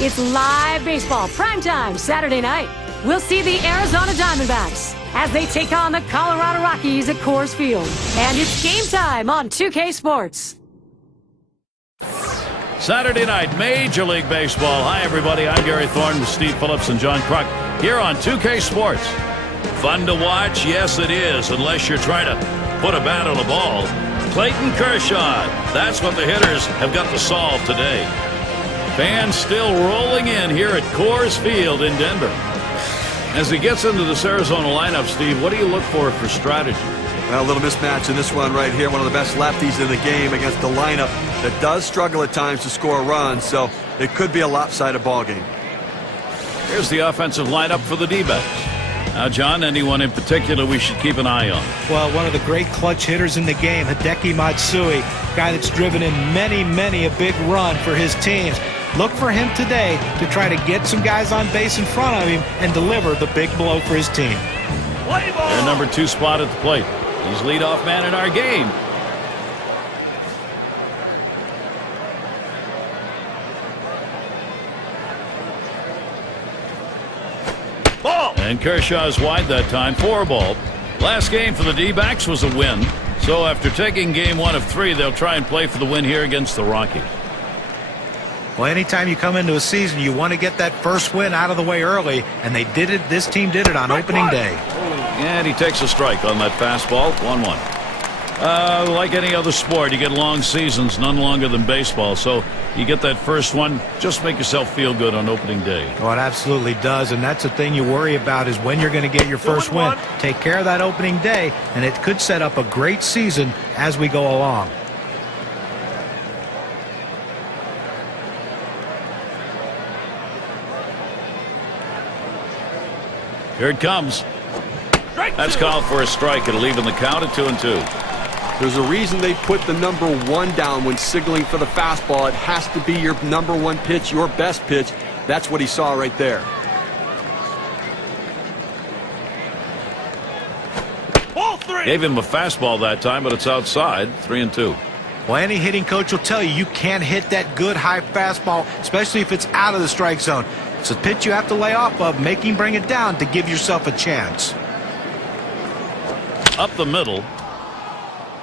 It's live baseball, primetime, Saturday night. We'll see the Arizona Diamondbacks as they take on the Colorado Rockies at Coors Field. And it's game time on 2K Sports. Saturday night, Major League Baseball. Hi, everybody. I'm Gary Thornton with Steve Phillips and John Kruk here on 2K Sports. Fun to watch? Yes, it is, unless you're trying to put a bat on a ball. Clayton Kershaw. That's what the hitters have got to solve today. Fans still rolling in here at Coors Field in Denver. As he gets into this Arizona lineup, Steve, what do you look for strategy? Well, a little mismatch in this one right here. One of the best lefties in the game against the lineup that does struggle at times to score runs, so it could be a lopsided ball game. Here's the offensive lineup for the D-backs. Now, John, anyone in particular we should keep an eye on? Well, one of the great clutch hitters in the game, Hideki Matsui, guy that's driven in many a big run for his teams. Look for him today to try to get some guys on base in front of him and deliver the big blow for his team. Their number 2 spot at the plate. He's leadoff man in our game. Ball. And Kershaw's wide that time. 4 ball. Last game for the D-backs was a win. So after taking game 1 of 3, they'll try and play for the win here against the Rockies. Well, anytime you come into a season, you want to get that first win out of the way early, and they did it. This team did it on opening day. And he takes a strike on that fastball. 1-1. Like any other sport, you get long seasons, none longer than baseball. So you get that first one, just make yourself feel good on opening day. Oh, it absolutely does, and that's the thing you worry about is when you're going to get your first win. Take care of that opening day, and it could set up a great season as we go along. Here it comes. That's called for a strike. It'll even the count at 2-2. There's a reason they put the number 1 down when signaling for the fastball. It has to be your number 1 pitch, your best pitch. That's what he saw right there. Gave him a fastball that time, but it's outside. 3-2. Well, any hitting coach will tell you you can't hit that good high fastball, especially if it's out of the strike zone. It's a pitch you have to lay off of, make him bring it down to give yourself a chance. Up the middle.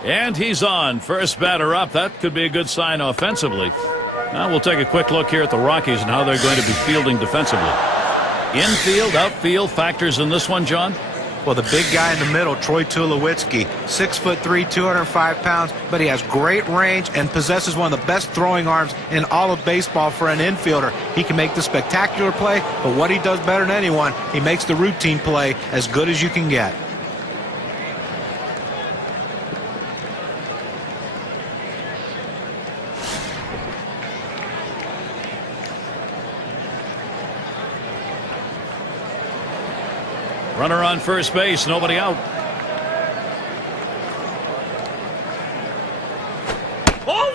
And he's on. First batter up. That could be a good sign offensively. Now we'll take a quick look here at the Rockies and how they're going to be fielding defensively. Infield, outfield factors in this one, John? Well, the big guy in the middle, Troy Tulowitzki, 6'3", 205 pounds, but he has great range and possesses one of the best throwing arms in all of baseball for an infielder. He can make the spectacular play, but what he does better than anyone, he makes the routine play as good as you can get. Runner on first base, nobody out.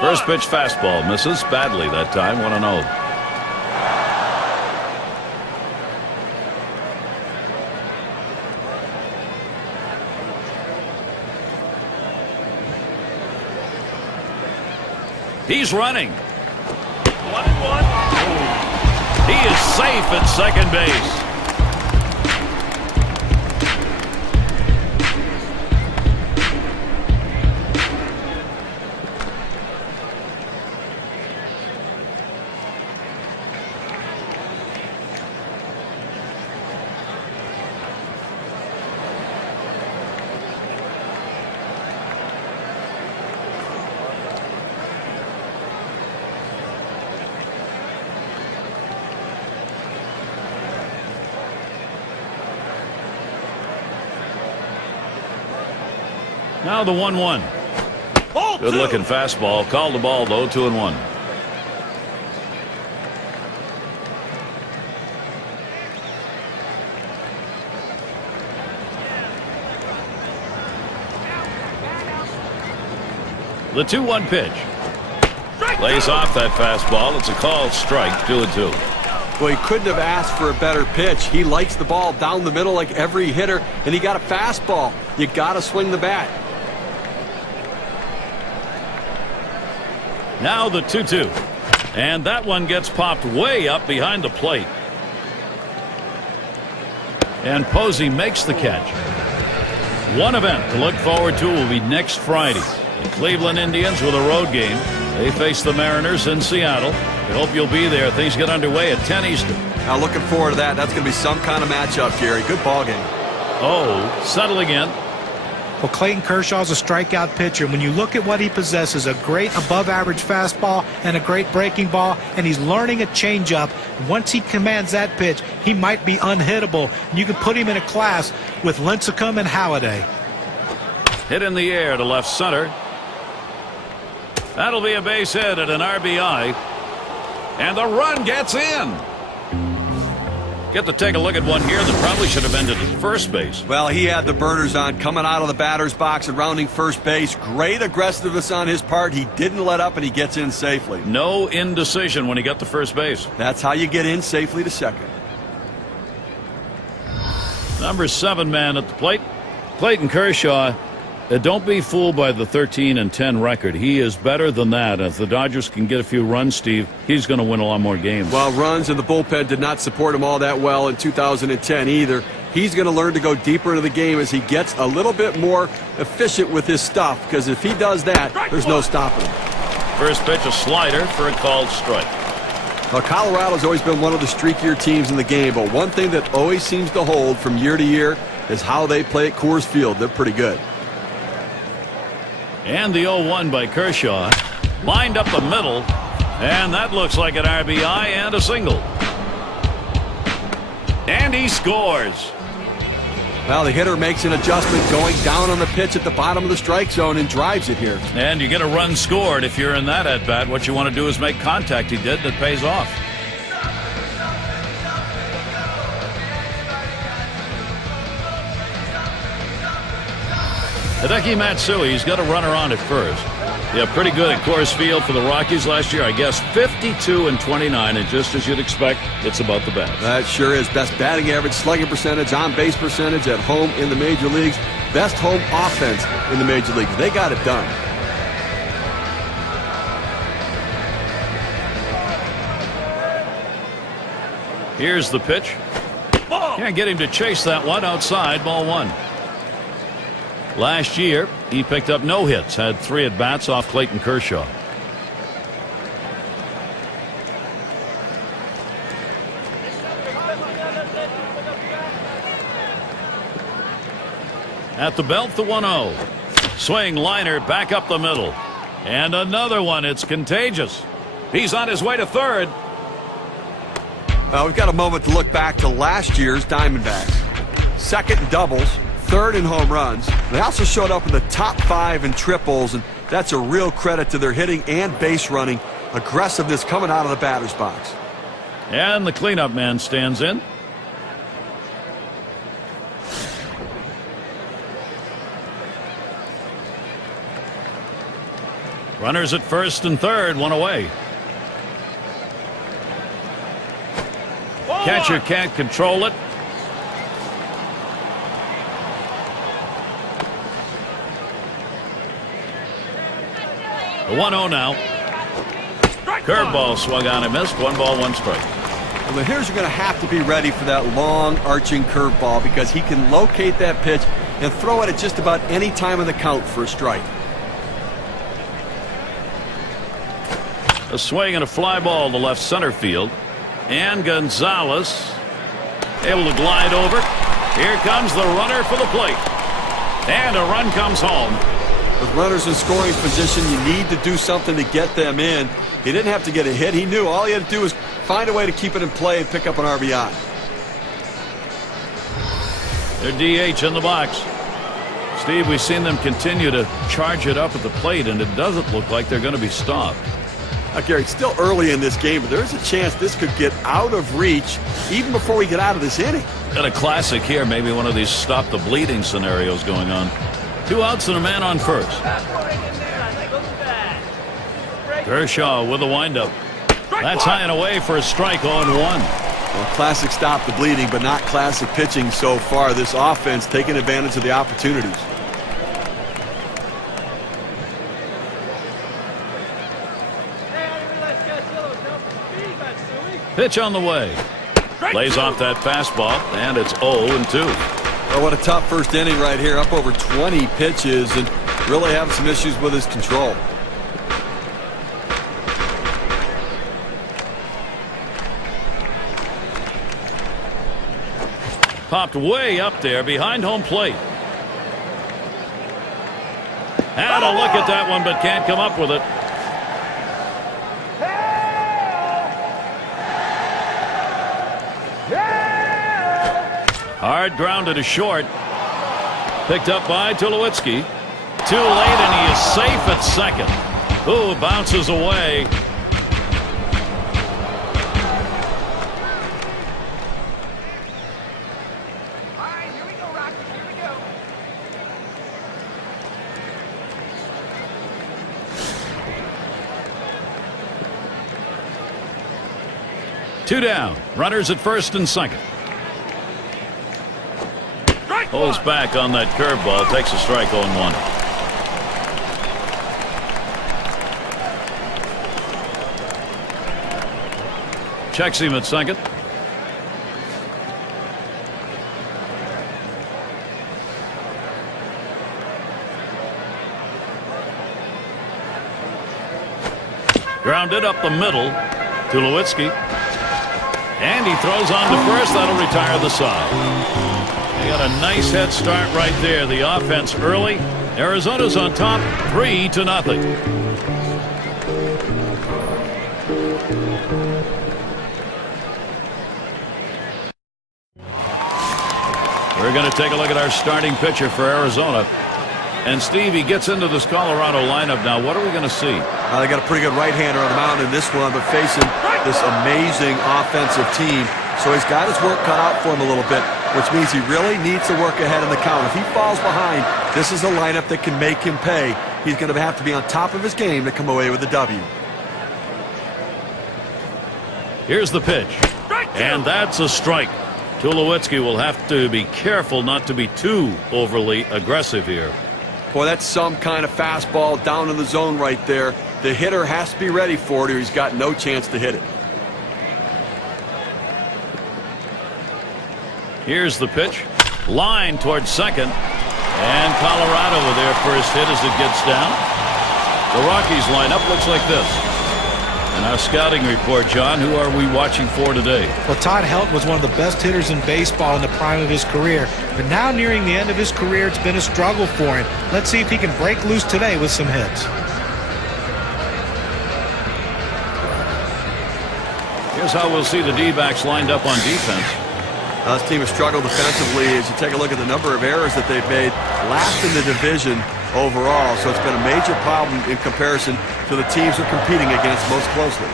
First pitch fastball misses badly that time. 1-0. He's running. 1-1. He is safe at second base. Now the 1-1. Good looking fastball. Called the ball though. 2-1. The 2-1 pitch. Lays off that fastball. It's a called strike. 2-2. Well, he couldn't have asked for a better pitch. He likes the ball down the middle like every hitter, and he got a fastball. You got to swing the bat. Now the 2-2. And that one gets popped way up behind the plate. And Posey makes the catch. One event to look forward to will be next Friday. The Cleveland Indians with a road game. They face the Mariners in Seattle. We hope you'll be there. Things get underway at 10 Eastern. Now looking forward to that. That's going to be some kind of matchup, Gary. Good ball game. Oh, settling in. Well, Clayton Kershaw's a strikeout pitcher. When you look at what he possesses, a great above-average fastball and a great breaking ball, and he's learning a changeup. Once he commands that pitch, he might be unhittable. You can put him in a class with Lincecum and Halladay. Hit in the air to left center. That'll be a base hit at an RBI. And the run gets in. Get to take a look at one here that probably should have ended at first base. Well, he had the burners on coming out of the batter's box and rounding first base. Great aggressiveness on his part. He didn't let up, and he gets in safely. No indecision when he got to first base. That's how you get in safely to second. Number 7 man at the plate, Clayton Kershaw. Don't be fooled by the 13-10 record. He is better than that. If the Dodgers can get a few runs, Steve, he's going to win a lot more games. Well, runs and the bullpen did not support him all that well in 2010 either. He's going to learn to go deeper into the game as he gets a little bit more efficient with his stuff, because if he does that, there's no stopping him. First pitch, a slider for a called strike. Well, Colorado's always been one of the streakier teams in the game, but one thing that always seems to hold from year to year is how they play at Coors Field. They're pretty good. And the 0-1 by Kershaw. Lined up the middle. And that looks like an RBI and a single. And he scores. Well, the hitter makes an adjustment going down on the pitch at the bottom of the strike zone and drives it here. And you get a run scored if you're in that at-bat. What you want to do is make contact. He did. That pays off. Hideki Matsui's got a runner on at first. Yeah, pretty good at Coors Field for the Rockies last year. I guess 52-29, and just as you'd expect, it's about the best. That sure is. Best batting average, slugging percentage, on-base percentage at home in the major leagues. Best home offense in the major leagues. They got it done. Here's the pitch. Can't get him to chase that one outside. Ball 1. Last year, he picked up no hits, had 3 at-bats off Clayton Kershaw. At the belt, the 1-0. Swing liner back up the middle. And another one. It's contagious. He's on his way to third. We've got a moment to look back to last year's Diamondbacks. Second in doubles. Third in home runs. They also showed up in the top 5 in triples, and that's a real credit to their hitting and base running. Aggressiveness coming out of the batter's box. And the cleanup man stands in. Runners at first and third, one away. Catcher can't control it. The 1-0 now. Curveball swung on and missed. 1 ball, 1 strike. Well, the hitters are going to have to be ready for that long arching curveball, because he can locate that pitch and throw it at just about any time of the count for a strike. A swing and a fly ball to left center field. And Gonzalez able to glide over. Here comes the runner for the plate. And a run comes home. With runners in scoring position, you need to do something to get them in. He didn't have to get a hit. He knew all he had to do was find a way to keep it in play and pick up an RBI. Their DH in the box. Steve, we've seen them continue to charge it up at the plate, and it doesn't look like they're going to be stopped. Now, Gary, it's still early in this game, but there's a chance this could get out of reach even before we get out of this inning. Got a classic here, maybe one of these stop the bleeding scenarios going on. 2 outs and a man on first. Kershaw with a windup. That's high and away for a strike. 0-1. Well, classic stop the bleeding, but not classic pitching so far. This offense taking advantage of the opportunities. Pitch on the way. Lays off that fastball, and it's 0-2. Oh, what a tough first inning right here. Up over 20 pitches and really having some issues with his control. Popped way up there behind home plate. Had a look at that one, but can't come up with it. Hard grounded to short. Picked up by Tulowitzki. Too late, and he is safe at second. Ooh, bounces away. All right, here we go, Rockies. Here we go. 2 down. Runners at first and second. Pulls back on that curveball. Takes a strike 0-1. Checks him at second. Grounded up the middle. Tulowitzki. And he throws on to first. That'll retire the side. They got a nice head start right there. The offense early. Arizona's on top 3-0. We're going to take a look at our starting pitcher for Arizona. And Steve, he gets into this Colorado lineup now. What are we going to see? They got a pretty good right-hander on the mound in this one, but facing this amazing offensive team. So he's got his work cut out for him a little bit, which means he really needs to work ahead in the count. If he falls behind, this is a lineup that can make him pay. He's going to have to be on top of his game to come away with the W. Here's the pitch. And that's a strike. Tulowitzki will have to be careful not to be too overly aggressive here. Boy, that's some kind of fastball down in the zone right there. The hitter has to be ready for it or he's got no chance to hit it. Here's the pitch. Line towards second. And Colorado with their first hit as it gets down. The Rockies lineup looks like this. And our scouting report, John, who are we watching for today? Well, Todd Helton was one of the best hitters in baseball in the prime of his career. But now nearing the end of his career, it's been a struggle for him. Let's see if he can break loose today with some hits. Here's how we'll see the D-backs lined up on defense. This team has struggled defensively as you take a look at the number of errors that they've made. Last in the division overall, so it's been a major problem in comparison to the teams they're competing against most closely.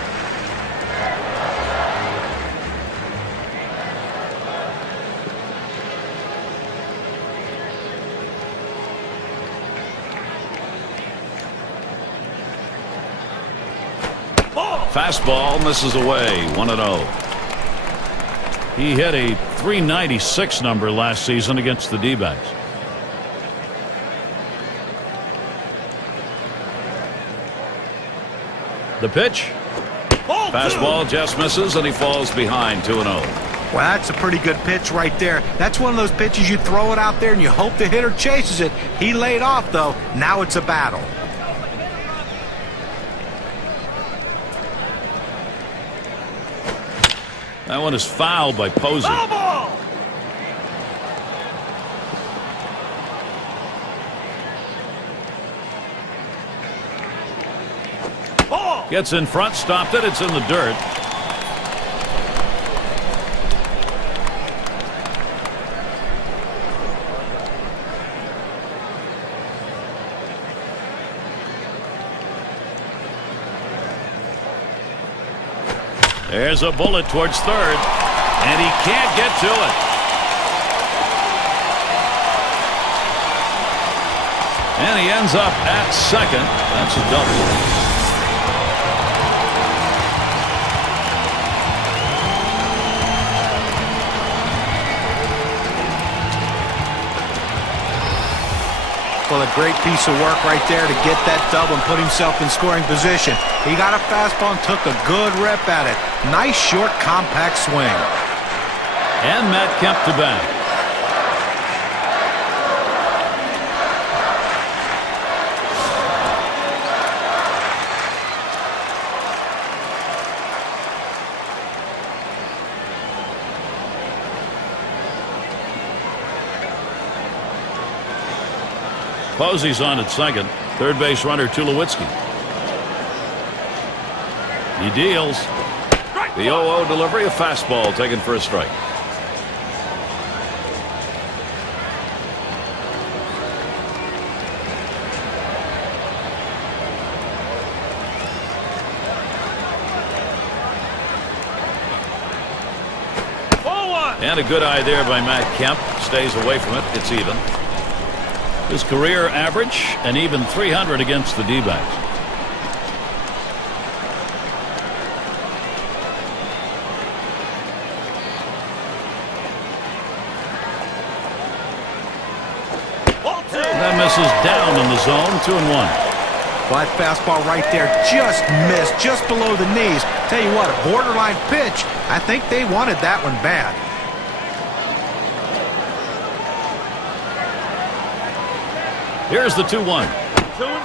Fastball misses away. 1-0. He hit a .396 number last season against the D-backs. The pitch. Fastball just misses, and he falls behind 2-0. Well, that's a pretty good pitch right there. That's one of those pitches you throw it out there and you hope the hitter chases it. He laid off, though. Now it's a battle. That one is fouled by Posey. Gets in front, stopped it. It's in the dirt. There's a bullet towards third, and he can't get to it. And he ends up at second. That's a double. Well, a great piece of work right there to get that double and put himself in scoring position. He got a fastball and took a good rip at it. Nice, short, compact swing. And Matt Kemp to bat. Posey's on at second. Third base runner Tulowitzki. He deals. The 0-0 delivery, a fastball taken for a strike. And a good eye there by Matt Kemp. Stays away from it. It's even. His career average, an even 300 against the D-backs. That misses down in the zone. 2-1. Well, that fastball right there just missed, just below the knees. Tell you what, a borderline pitch. I think they wanted that one bad. Here's the 2-1.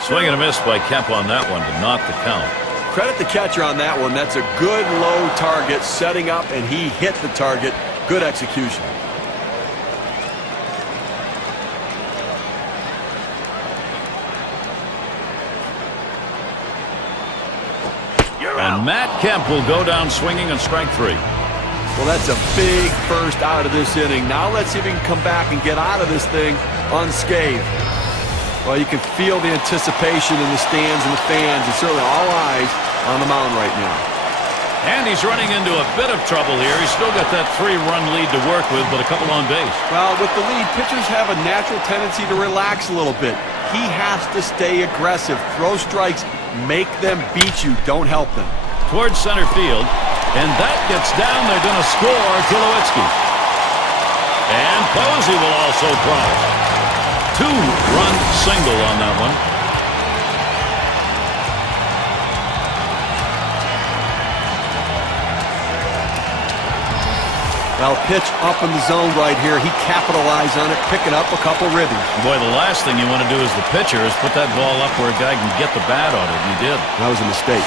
Swing and a miss by Kemp on that one to knock the count. Credit the catcher on that one. That's a good low target setting up, and he hit the target. Good execution. And Matt Kemp will go down swinging on strike 3. Well, that's a big first out of this inning. Now let's see if he can come back and get out of this thing unscathed. Well, you can feel the anticipation in the stands and the fans, and certainly all eyes on the mound right now. And he's running into a bit of trouble here. He's still got that 3-run lead to work with, but a couple on base. Well, with the lead, pitchers have a natural tendency to relax a little bit. He has to stay aggressive. Throw strikes, make them beat you. Don't help them. Towards center field, and that gets down. They're going to score. Tulowitzki. And Posey will also cross. 2-run single on that one. Well, pitch up in the zone right here. He capitalized on it, picking up a couple ribbies. Boy, the last thing you want to do as the pitcher is put that ball up where a guy can get the bat on it, and he did. That was a mistake.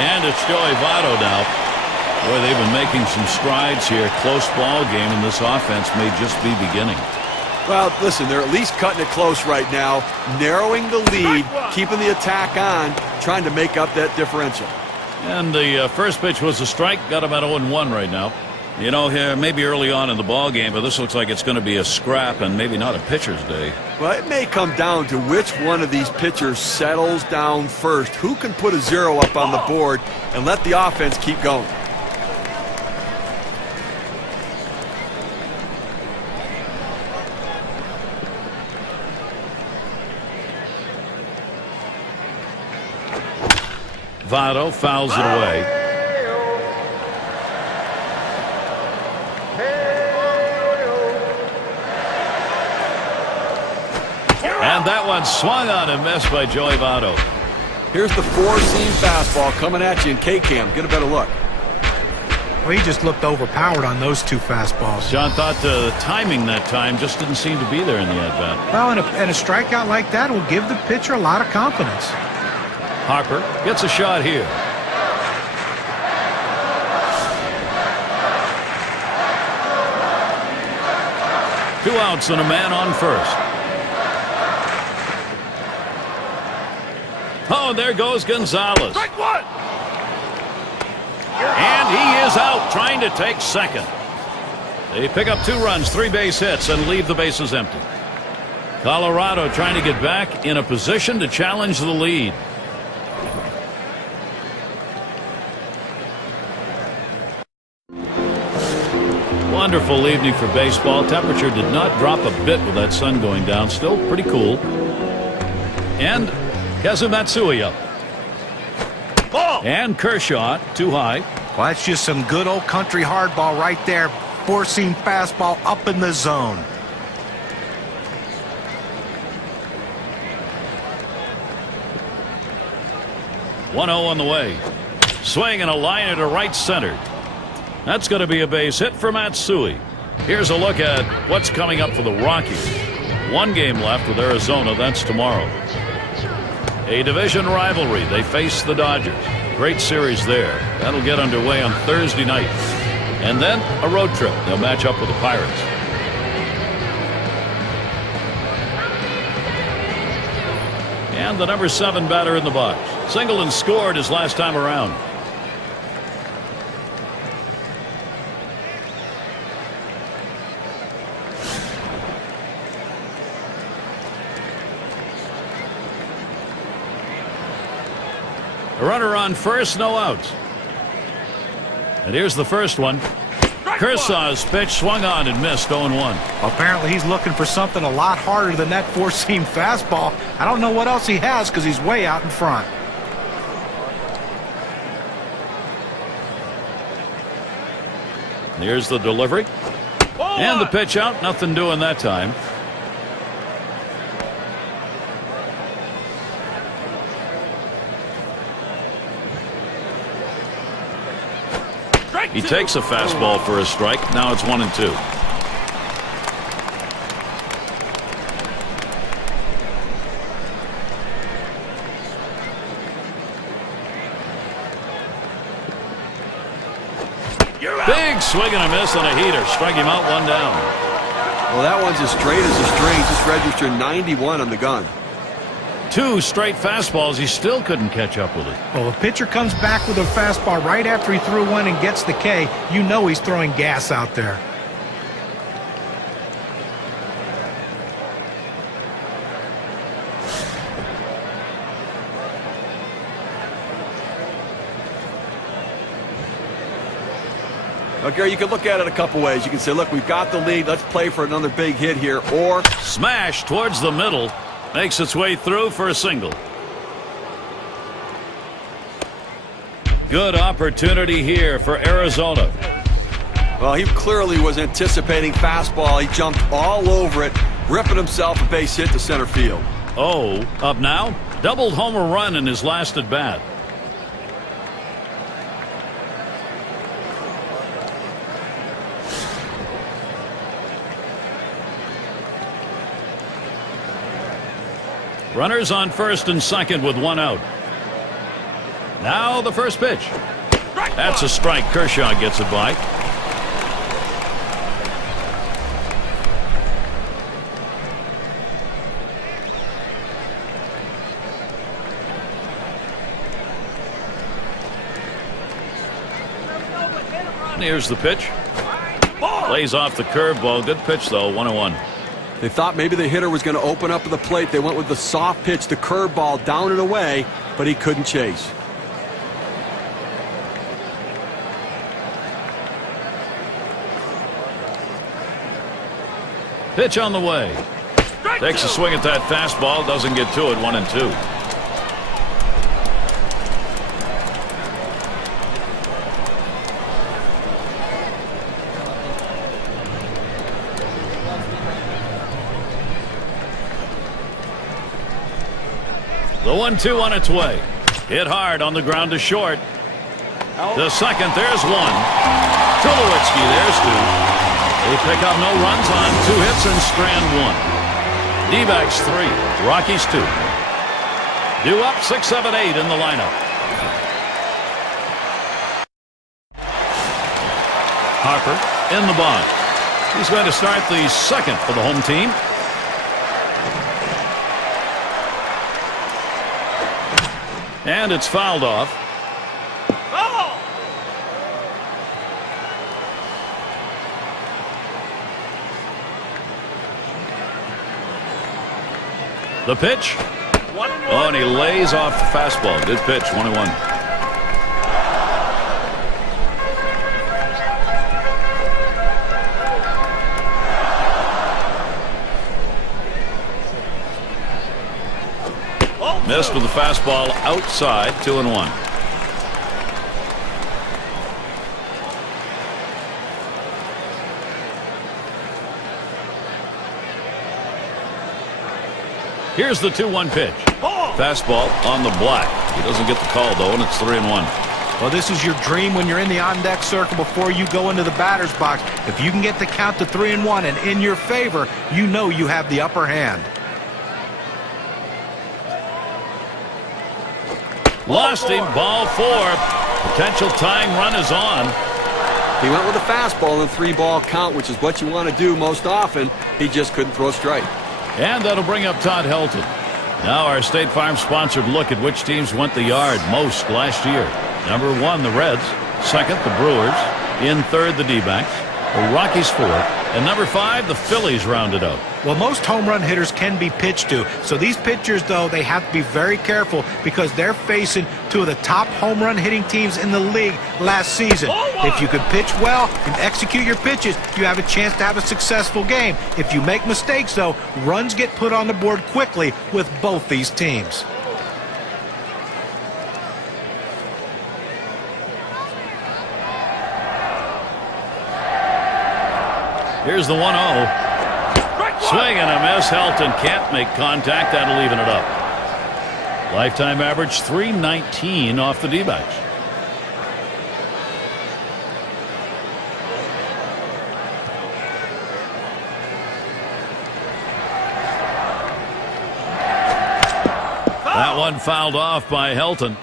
And it's Joey Votto now. Boy, they've been making some strides here. Close ball game, and this offense may just be beginning. Well, listen, they're at least cutting it close right now, narrowing the lead, keeping the attack on, trying to make up that differential. And the first pitch was a strike. Got about 0-1 right now. You know, here maybe early on in the ball game, but this looks like it's going to be a scrap and maybe not a pitcher's day. Well, it may come down to which one of these pitchers settles down first. Who can put a 0 up on the board and let the offense keep going? Votto fouls it away. And that one swung on and missed by Joey Votto. Here's the four-seam fastball coming at you in K-Cam. Get a better look. Well, he just looked overpowered on those two fastballs. John thought the timing that time just didn't seem to be there in the at-bat. Well, and a strikeout like that will give the pitcher a lot of confidence. Harper gets a shot here. Two outs and a man on first. Oh, there goes Gonzalez. Strike one. And he is out trying to take second. They pick up 2 runs, 3 base hits, and leave the bases empty. Colorado trying to get back in a position to challenge the lead. Wonderful evening for baseball. Temperature did not drop a bit with that sun going down. Still pretty cool. And Kazumatsui up. Ball. And Kershaw too high. Well, that's just some good old country hardball right there. Four-seam fastball up in the zone. 1-0 on the way. Swing and a liner to right center. That's going to be a base hit for Matsui. Here's a look at what's coming up for the Rockies. One game left with Arizona. That's tomorrow. A division rivalry. They face the Dodgers. Great series there. That'll get underway on Thursday night. And then a road trip. They'll match up with the Pirates. And the number 7 batter in the box. Singled and scored his last time around. A runner on first, no outs. And here's the first one. Kersaw's pitch swung on and missed. 0-1. Apparently he's looking for something a lot harder than that four-seam fastball. I don't know what else he has because he's way out in front. Here's the delivery. And the pitch out. Nothing doing that time. He takes a fastball for a strike. Now it's 1-2. Big swing and a miss on a heater. Strike him out, 1 down. Well, that one's as straight as a string. Just registered 91 on the gun. 2 straight fastballs. He still couldn't catch up with it. Well, a pitcher comes back with a fastball right after he threw one and gets the K. You know he's throwing gas out there. Now, Gary, you can look at it a couple ways. You can say, look, we've got the lead. Let's play for another big hit here. Or smash towards the middle. Makes its way through for a single. Good opportunity here for Arizona. Well, he clearly was anticipating fastball. He jumped all over it, ripping himself a base hit to center field. Oh, up now? Doubled homer run in his last at bat. Runners on first and second with 1 out. Now the first pitch. That's a strike. Kershaw gets it by. Here's the pitch. Lays off the curveball. Good pitch, though. 1-1. They thought maybe the hitter was going to open up at the plate. They went with the soft pitch, the curveball, down and away, but he couldn't chase. Pitch on the way. Takes a swing at that fastball. Doesn't get to it. 1-2. The 1-2 on its way. Hit hard on the ground to short. To second, there's one. Tulowitzki, there's 2. They pick up no runs on 2 hits and strand 1. D-backs 3, Rockies 2. Due up 6, 7, 8 in the lineup. Harper in the box. He's going to start the second for the home team. And it's fouled off. The pitch. Oh, and he lays off the fastball. Good pitch. 1-1. Missed with the fastball outside. 2-1. Here's the 2-1 pitch. Fastball on the block. He doesn't get the call, though, and it's 3-1. Well, this is your dream when you're in the on-deck circle before you go into the batter's box. If you can get the count to 3-1 and in your favor, you know you have the upper hand. Lost him. Ball 4. Potential tying run is on. He went with a fastball and 3-ball count, which is what you want to do most often. He just couldn't throw a strike. And that'll bring up Todd Helton. Now our State Farm sponsored look at which teams went the yard most last year. Number 1, the Reds. Second, the Brewers. In third, the D-backs. The Rockies fourth. And number 5, the Phillies rounded out. Well, most home run hitters can be pitched to. So these pitchers, though, they have to be very careful because they're facing 2 of the top home run hitting teams in the league last season. If you can pitch well and execute your pitches, you have a chance to have a successful game. If you make mistakes, though, runs get put on the board quickly with both these teams. Here's the 1-0. Swing and a miss. Helton can't make contact. That'll even it up. Lifetime average 319 off the D-backs. That one fouled off by Helton.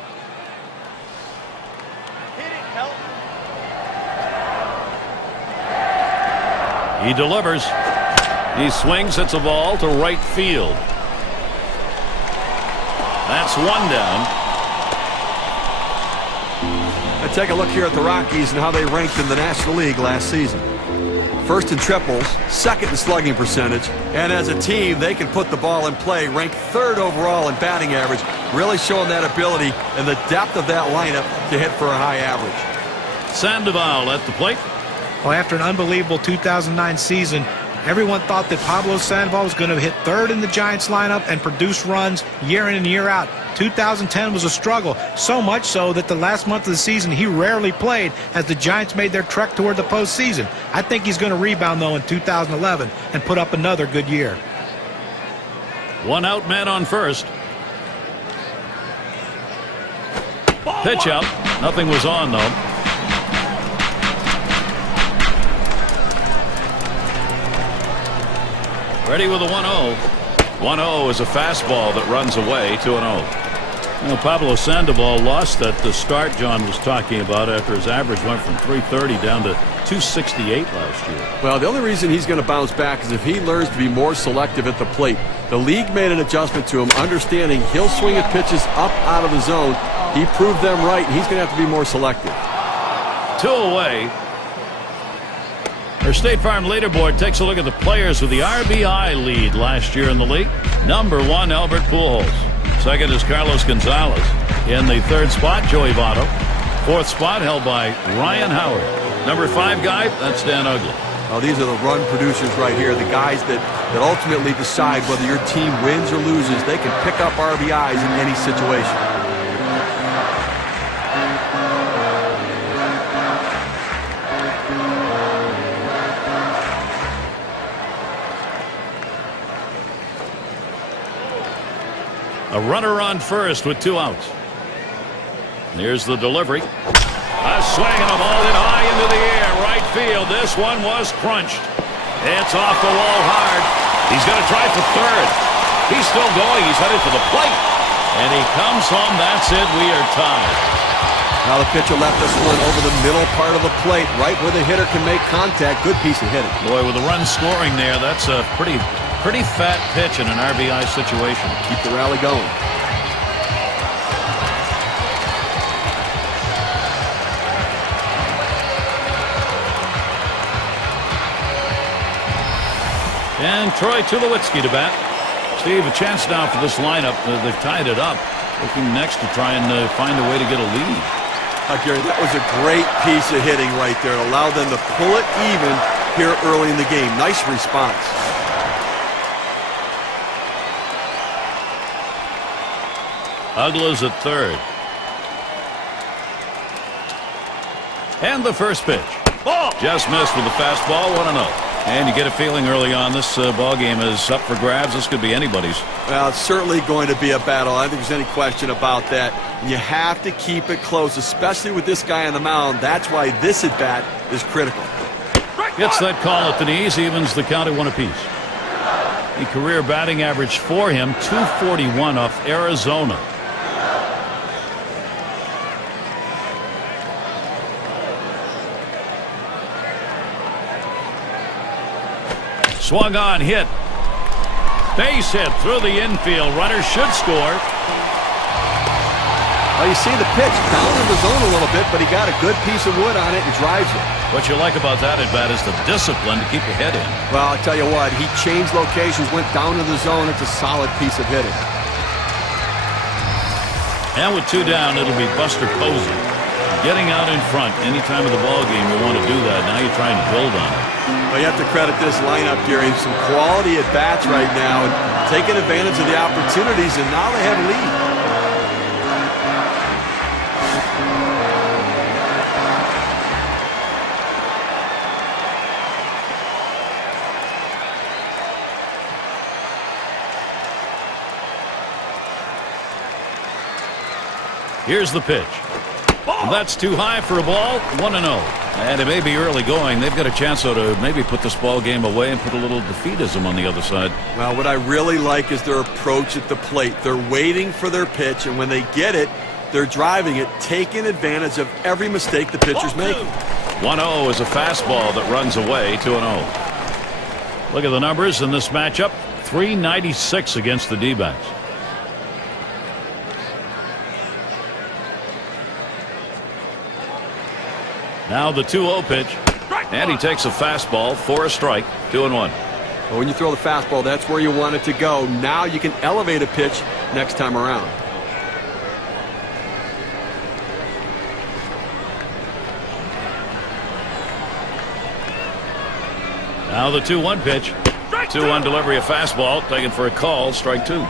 He delivers. He swings. Hits a ball to right field. That's 1 down. Now take a look here at the Rockies and how they ranked in the National League last season. First in triples, second in slugging percentage, and as a team, they can put the ball in play, ranked 3rd overall in batting average, really showing that ability and the depth of that lineup to hit for a high average. Sandoval at the plate. Well, after an unbelievable 2009 season, everyone thought that Pablo Sandoval was going to hit 3rd in the Giants lineup and produce runs year in and year out. 2010 was a struggle, so much so that the last month of the season he rarely played as the Giants made their trek toward the postseason. I think he's going to rebound, though, in 2011 and put up another good year. 1 out, man on first. Pitch out. Nothing was on, though. Ready with a 1-0. 1-0 is a fastball that runs away. 2-0. You know, Pablo Sandoval lost that the start John was talking about after his average went from 330 down to 268 last year. Well, the only reason he's going to bounce back is if he learns to be more selective at the plate. The league made an adjustment to him, understanding he'll swing at pitches up out of the zone. He proved them right, and he's going to have to be more selective. 2 away. Our State Farm leaderboard takes a look at the players with the RBI lead last year in the league. Number 1, Albert Pujols. Second is Carlos Gonzalez. In the 3rd spot, Joey Votto. 4th spot held by Ryan Howard. Number 5 guy, that's Dan Uggla. Well, these are the run producers right here, the guys that ultimately decide whether your team wins or loses. They can pick up RBIs in any situation. A runner on first with 2 outs. Here's the delivery. A swing and a ball hit high into the air. Right field. This one was crunched. It's off the wall hard. He's going to try for 3rd. He's still going. He's headed for the plate. And he comes home. That's it. We are tied. Now the pitcher left this one over the middle part of the plate, right where the hitter can make contact. Good piece of hitting. Boy, with the run scoring there, that's a pretty fat pitch in an RBI situation. Keep the rally going. And Troy Tulowitzki to bat. Steve, a chance now for this lineup. They've tied it up. Looking next to try and find a way to get a lead. Gary, that was a great piece of hitting right there. It allowed them to pull it even here early in the game. Nice response. Uggla's at 3rd. And the first pitch. Ball. Just missed with the fastball. 1-0. And you get a feeling early on this ball game is up for grabs. This could be anybody's. Well, it's certainly going to be a battle. I don't think there's any question about that. You have to keep it close, especially with this guy on the mound. That's why this at-bat is critical. Gets that call at the knees, evens the count at 1 apiece. The career batting average for him, 241 off Arizona. Swung on, hit. Base hit through the infield. Runner should score. Well, you see the pitch down in the zone a little bit, but he got a good piece of wood on it and drives it. What you like about that at bat is the discipline to keep your head in. Well, I'll tell you what, he changed locations, went down to the zone. It's a solid piece of hitting. And with 2 down, it'll be Buster Posey. Getting out in front any time of the ball game, you want to do that. Now you try and build on it. Well, you have to credit this lineup, Gary. Some quality at bats right now, and taking advantage of the opportunities, and now they have a lead. Here's the pitch. That's too high for a ball. 1-0. And it may be early going. They've got a chance, though, to maybe put this ball game away and put a little defeatism on the other side. Well, what I really like is their approach at the plate. They're waiting for their pitch, and when they get it, they're driving it, taking advantage of every mistake the pitcher's making. 1-0 is a fastball that runs away. 2-0. Look at the numbers in this matchup. 396 against the D-backs. Now the 2-0 pitch, and he takes a fastball for a strike. 2-1. Well, when you throw the fastball, that's where you want it to go. Now you can elevate a pitch next time around. Now the 2-1 pitch. 2-1 delivery, a fastball taken for a call. Strike 2.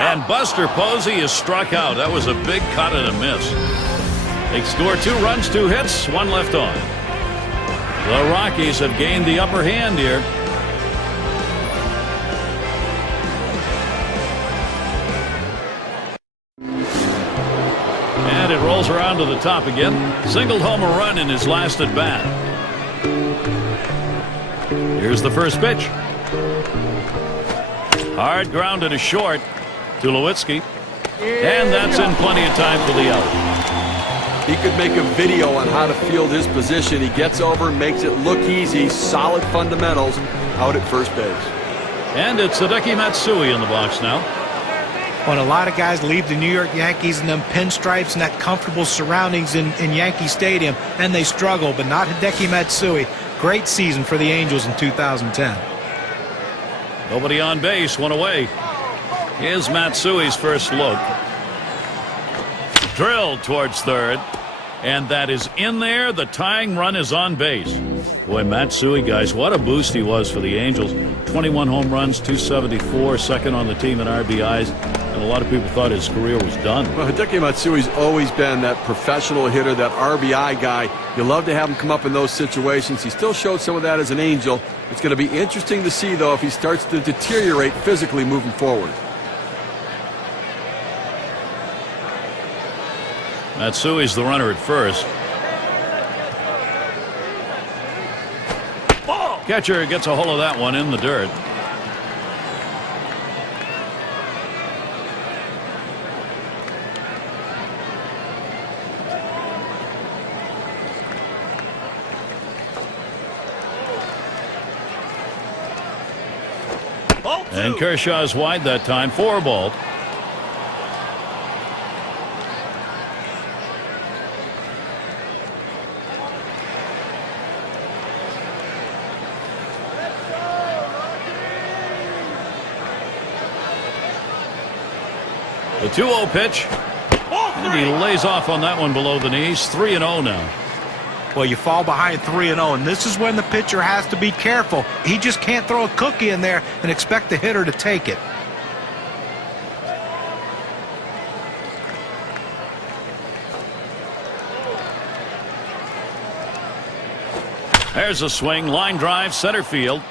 And Buster Posey is struck out. That was a big cut and a miss. They score 2 runs, 2 hits, 1 left on. The Rockies have gained the upper hand here. And it rolls around to the top again. Singled home a run in his last at bat. Here's the first pitch. Hard grounded to short. Tulowitzki, and that's in plenty of time for the out. He could make a video on how to field his position. He gets over, makes it look easy, solid fundamentals out at first base. And it's Hideki Matsui in the box now. When a lot of guys leave the New York Yankees in them pinstripes and that comfortable surroundings in Yankee Stadium, and they struggle, but not Hideki Matsui. Great season for the Angels in 2010. Nobody on base, 1 away. Here's Matsui's first look. Drilled towards third. And that is in there. The tying run is on base. Boy, Matsui, guys, what a boost he was for the Angels. 21 home runs, 274, second on the team in RBIs. And a lot of people thought his career was done. Well, Hideki Matsui's always been that professional hitter, that RBI guy. You love to have him come up in those situations. He still showed some of that as an Angel. It's going to be interesting to see, though, if he starts to deteriorate physically moving forward. Matsui's the runner at first. Catcher gets a hold of that one in the dirt. And Kershaw's wide that time. 4 ball. The 2-0 pitch. And he lays off on that one below the knees. 3-0 now. Well, you fall behind 3-0, and this is when the pitcher has to be careful. He just can't throw a cookie in there and expect the hitter to take it. There's a swing, line drive, center field.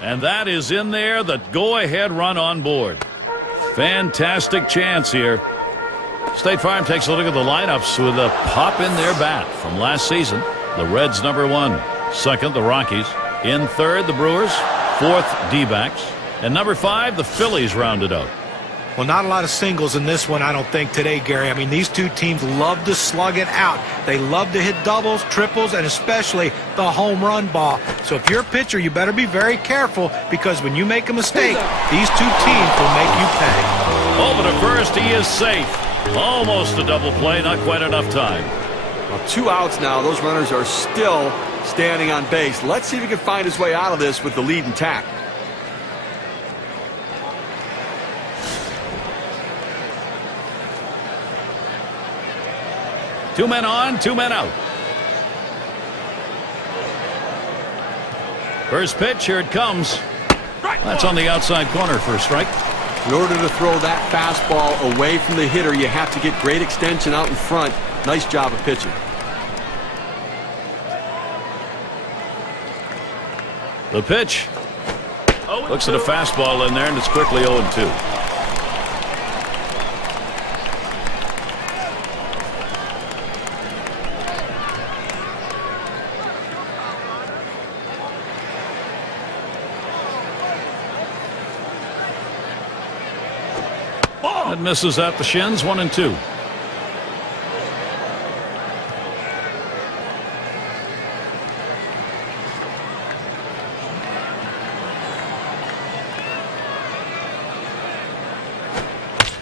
And that is in there, the go-ahead run on board. Fantastic chance here. State Farm takes a look at the lineups with a pop in their bat from last season. The Reds #1. Second, the Rockies. In third, the Brewers. Fourth, D-backs. And #5, the Phillies rounded out. Well, not a lot of singles in this one, I don't think, today, Gary. I mean, these two teams love to slug it out. They love to hit doubles, triples, and especially the home run ball. So if you're a pitcher, you better be very careful, because when you make a mistake, these two teams will make you pay. Over to first, he is safe. Almost a double play, not quite enough time. Well, 2 outs now. Those runners are still standing on base. Let's see if he can find his way out of this with the lead intact. Two men on, 2 men out. First pitch, here it comes. That's on the outside corner for a strike. In order to throw that fastball away from the hitter, you have to get great extension out in front. Nice job of pitching. The pitch. Looks at a fastball in there, and it's quickly 0-2. That misses at the shins, 1-2.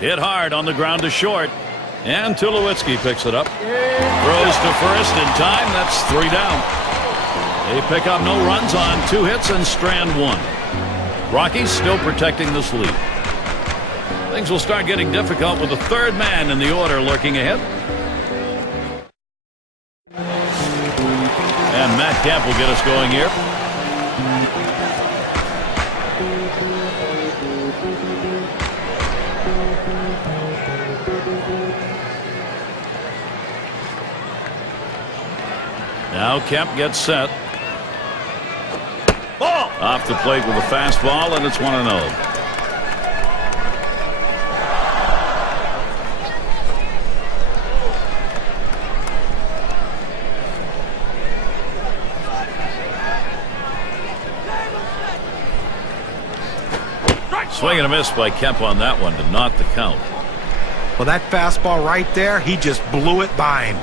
Hit hard on the ground to short. And Tulowitzki picks it up. Throws to first in time. That's 3 down. They pick up no runs on 2 hits and strand 1. Rockies still protecting this lead. Things will start getting difficult with the third man in the order lurking ahead. And Matt Kemp will get us going here. Now Kemp gets set. Ball. Off the plate with a fastball, and it's 1-0. Swing and a miss by Kemp on that one to not the count. Well, that fastball right there, he just blew it by him.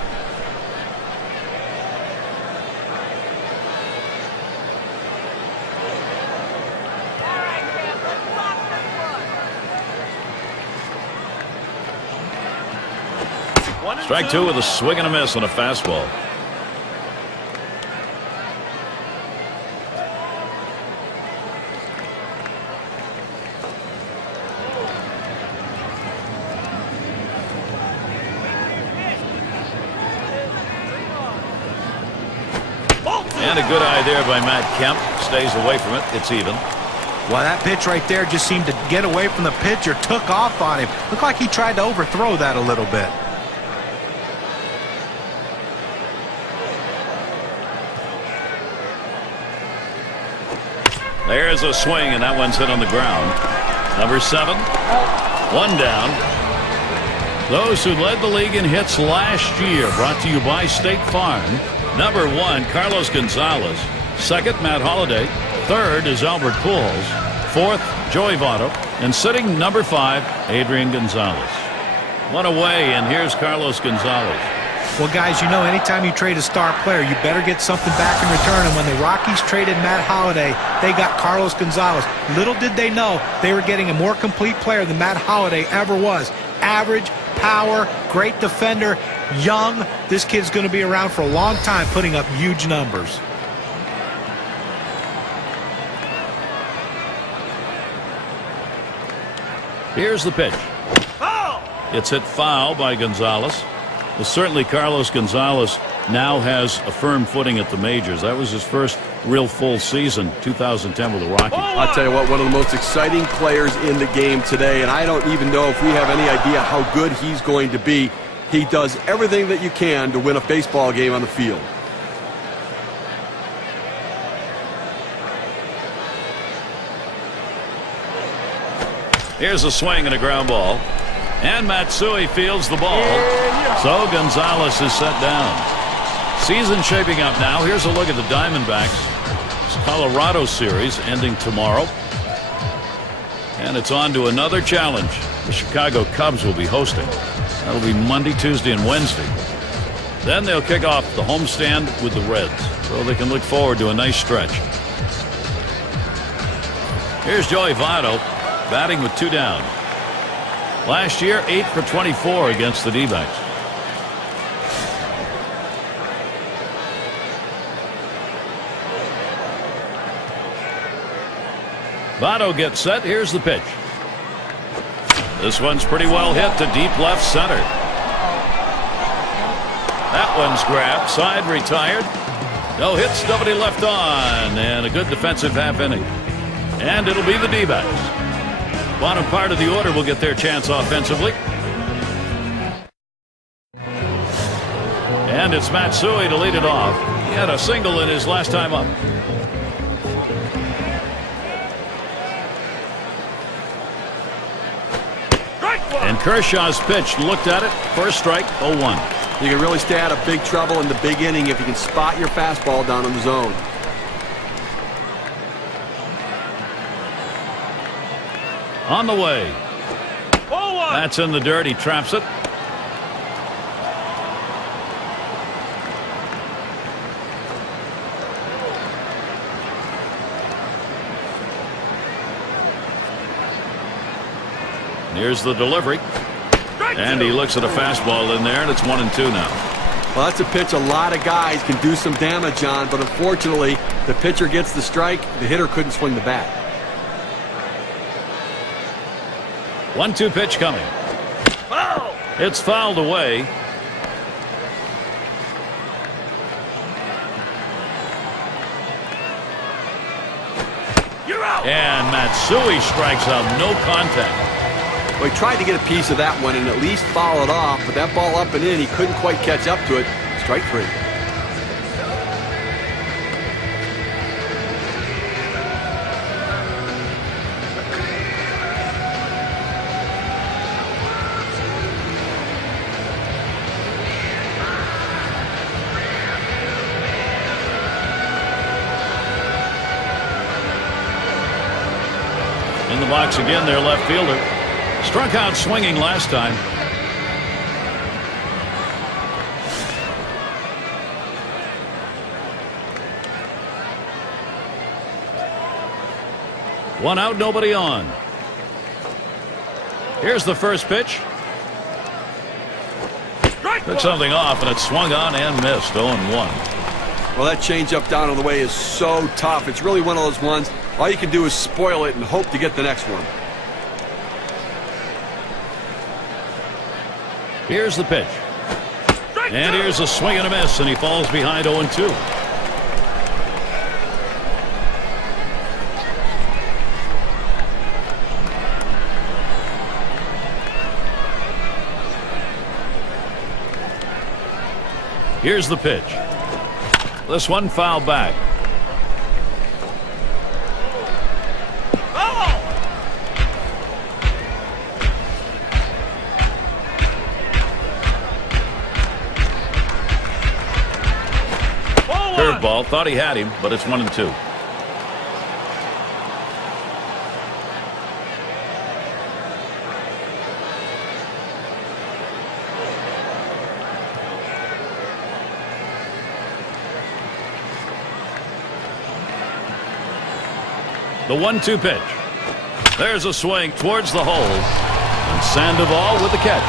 Strike 2 with a swing and a miss on a fastball. And a good eye there by Matt Kemp. Stays away from it. It's even. Well, that pitch right there just seemed to get away from the pitcher, took off on him. Looked like he tried to overthrow that a little bit. There's a swing, and that one's hit on the ground. #7, 1 down. Those who led the league in hits last year, brought to you by State Farm. #1, Carlos Gonzalez. Second, Matt Holliday. Third is Albert Pujols. Fourth, Joey Votto. And sitting #5, Adrian Gonzalez. One away, and here's Carlos Gonzalez. Well, guys, you know, anytime you trade a star player, you better get something back in return. And when the Rockies traded Matt Holliday, they got Carlos Gonzalez. Little did they know they were getting a more complete player than Matt Holliday ever was. Average, power, great defender, young. This kid's going to be around for a long time, putting up huge numbers. Here's the pitch. It's hit foul by Gonzalez. Well, certainly Carlos Gonzalez now has a firm footing at the majors. That was his first real full season, 2010 with the Rockies. I'll tell you what, one of the most exciting players in the game today, and I don't even know if we have any idea how good he's going to be. He does everything that you can to win a baseball game on the field. Here's a swing and a ground ball. And Matsui fields the ball. So Gonzalez is set down. Season shaping up now. Here's a look at the Diamondbacks. It's Colorado series ending tomorrow. And it's on to another challenge. The Chicago Cubs will be hosting. That'll be Monday, Tuesday, and Wednesday. Then they'll kick off the homestand with the Reds. So they can look forward to a nice stretch. Here's Joey Votto batting with 2 down. Last year, 8 for 24 against the D-backs. Votto gets set. Here's the pitch. This one's pretty well hit to deep left center. That one's grabbed. Side retired. No hits, nobody left on. And a good defensive half inning. And it'll be the D-backs. Bottom part of the order will get their chance offensively. And it's Matsui to lead it off. He had a single in his last time up. And Kershaw's pitch, looked at it, first strike, 0-1. You can really stay out of big trouble in the big inning if you can spot your fastball down in the zone. On the way. That's in the dirt. He traps it. Here's the delivery. And he looks at a fastball in there, and it's 1-2 now. Well, that's a pitch a lot of guys can do some damage on, but unfortunately, the pitcher gets the strike. The hitter couldn't swing the bat. 1-2 pitch coming. Foul! It's fouled away. You're out! And Matsui strikes out, no contact. Well, he tried to get a piece of that one and at least foul it off, but that ball up and in, he couldn't quite catch up to it. Strike 3. In the box again, their left fielder. Struck out swinging last time. One out, nobody on. Here's the first pitch. Took something off, and it swung on and missed. 0-1. Well, that changeup down on the way is so tough. It's really one of those ones, all you can do is spoil it and hope to get the next one. Here's the pitch. And here's a swing and a miss, and he falls behind 0-2. Here's the pitch. This one fouled back. Curveball, thought he had him, but it's 1-2. The 1-2 pitch. There's a swing towards the hole. And Sandoval with the catch.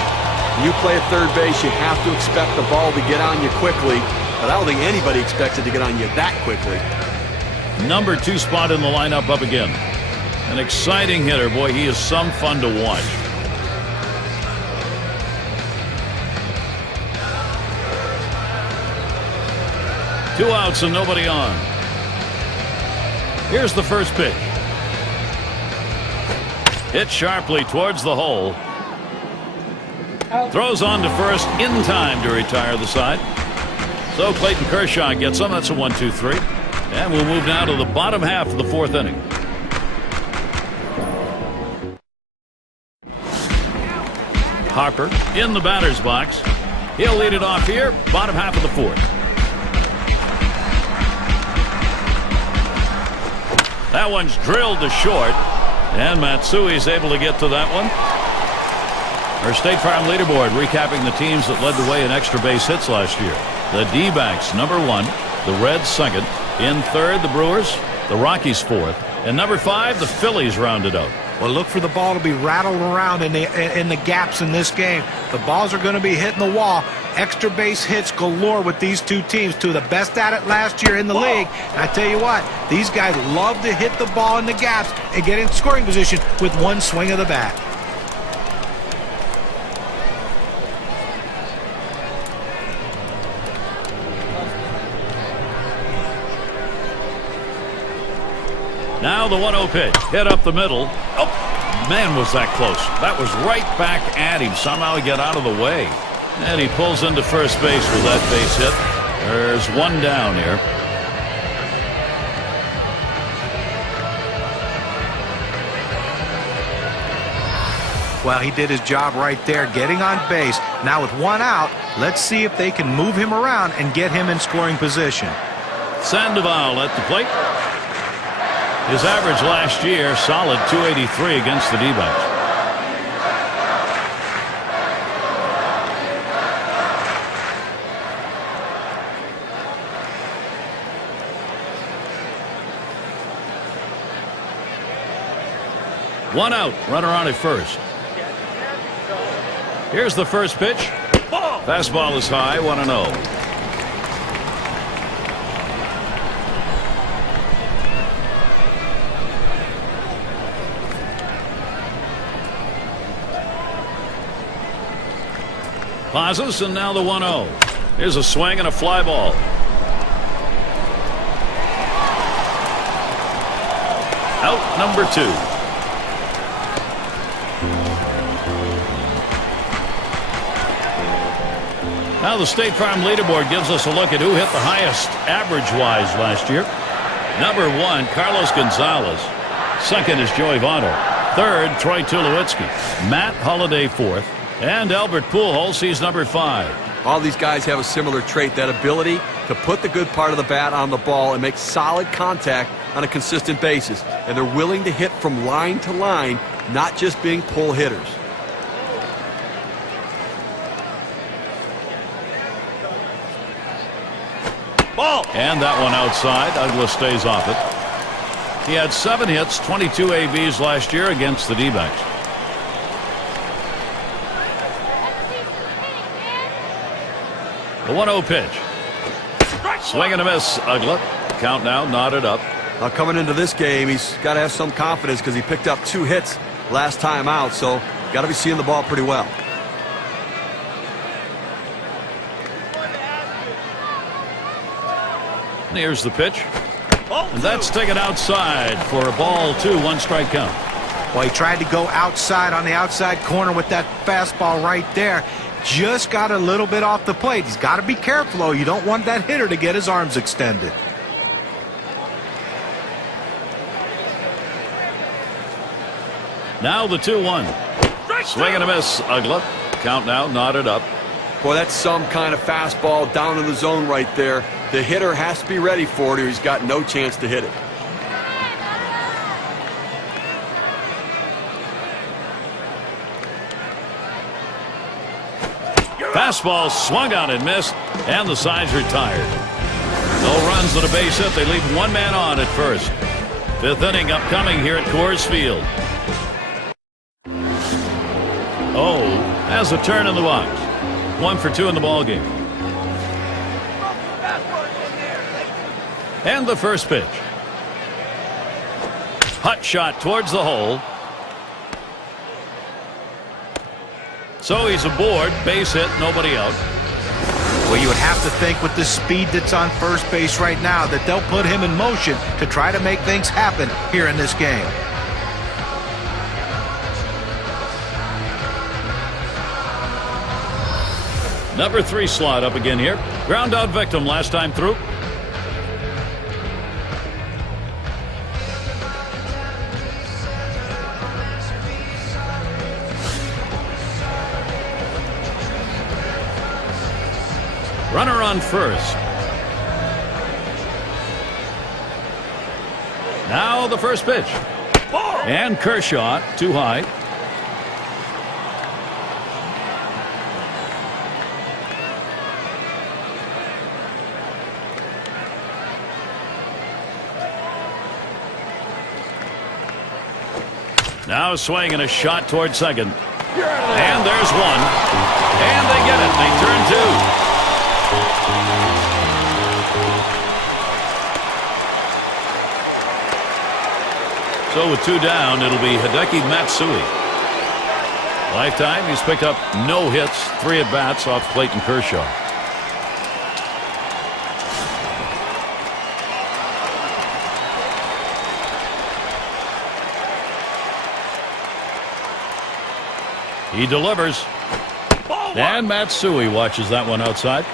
When you play at third base, you have to expect the ball to get on you quickly. But I don't think anybody expects it to get on you that quickly. Number 2 spot in the lineup up again. An exciting hitter. Boy, he is some fun to watch. 2 outs and nobody on. Here's the first pitch. Hit sharply towards the hole. Throws on to first in time to retire the side. So Clayton Kershaw gets him. That's a 1-2-3. And we'll move now to the bottom half of the 4th inning. Harper in the batter's box. He'll lead it off here, bottom half of the 4th. That one's drilled to short, and Matsui's able to get to that one. Our State Farm leaderboard recapping the teams that led the way in extra base hits last year. The D-backs, number 1. The Reds, 2nd. In 3rd, the Brewers. The Rockies, 4th. And number 5, the Phillies rounded out. Well, look for the ball to be rattled around in the gaps in this game. The balls are going to be hitting the wall. Extra base hits galore with these two teams. Two of the best at it last year in the league. And I tell you what, these guys love to hit the ball in the gaps and get in scoring position with one swing of the bat. Now the 1-0 pitch. Hit up the middle. Oh, man, was that close. That was right back at him. Somehow he got out of the way. And he pulls into first base with that base hit. There's one down here. Well, he did his job right there, getting on base. Now with one out, let's see if they can move him around and get him in scoring position. Sandoval at the plate. His average last year, solid .283 against the D-backs. One out, runner on at first. Here's the first pitch. Fastball is high, 1-0. Pauses, and now the 1-0. Here's a swing and a fly ball. Out number 2. Now the State Farm leaderboard gives us a look at who hit the highest average-wise last year. Number 1, Carlos Gonzalez. 2nd is Joey Votto. 3rd, Troy Tulowitzki. Matt Holliday, 4th. And Albert Pujols, he's number 5. All these guys have a similar trait, that ability to put the good part of the bat on the ball and make solid contact on a consistent basis. And they're willing to hit from line to line, not just being pull hitters. Ball. And that one outside. Douglas stays off it. He had 7 hits, 22 ABs last year against the D-backs. The 1-0 pitch. Swing and a miss, Ugla. Count now, knotted up. Now coming into this game, he's got to have some confidence because he picked up 2 hits last time out, so got to be seeing the ball pretty well. And here's the pitch. And that's taken outside for a ball 2, 1 strike count. Well, he tried to go outside on the outside corner with that fastball right there. Just got a little bit off the plate. He's got to be careful, though. You don't want that hitter to get his arms extended. Now the 2-1. Swing and a miss, Ugla. Count now, knotted up. Boy, that's some kind of fastball down in the zone right there. The hitter has to be ready for it or he's got no chance to hit it. Fastball swung on and missed, and the side's retired. No runs and a base hit. They leave one man on at first. 5th inning upcoming here at Coors Field. Oh, has a turn in the box. 1 for 2 in the ball game. And the first pitch. Hot shot towards the hole. So he's aboard, base hit, nobody out. Well, you would have to think with the speed that's on first base right now that they'll put him in motion to try to make things happen here in this game. Number 3 slot up again here. Ground out victim last time through. Runner on first. Now the first pitch. And Kershaw too high. Now a swing and a shot toward second. And there's one. And they get it. They turn 2. So with 2 down, it'll be Hideki Matsui. Lifetime, he's picked up no hits, 3 at-bats off Clayton Kershaw. He delivers. And Matsui watches that one outside.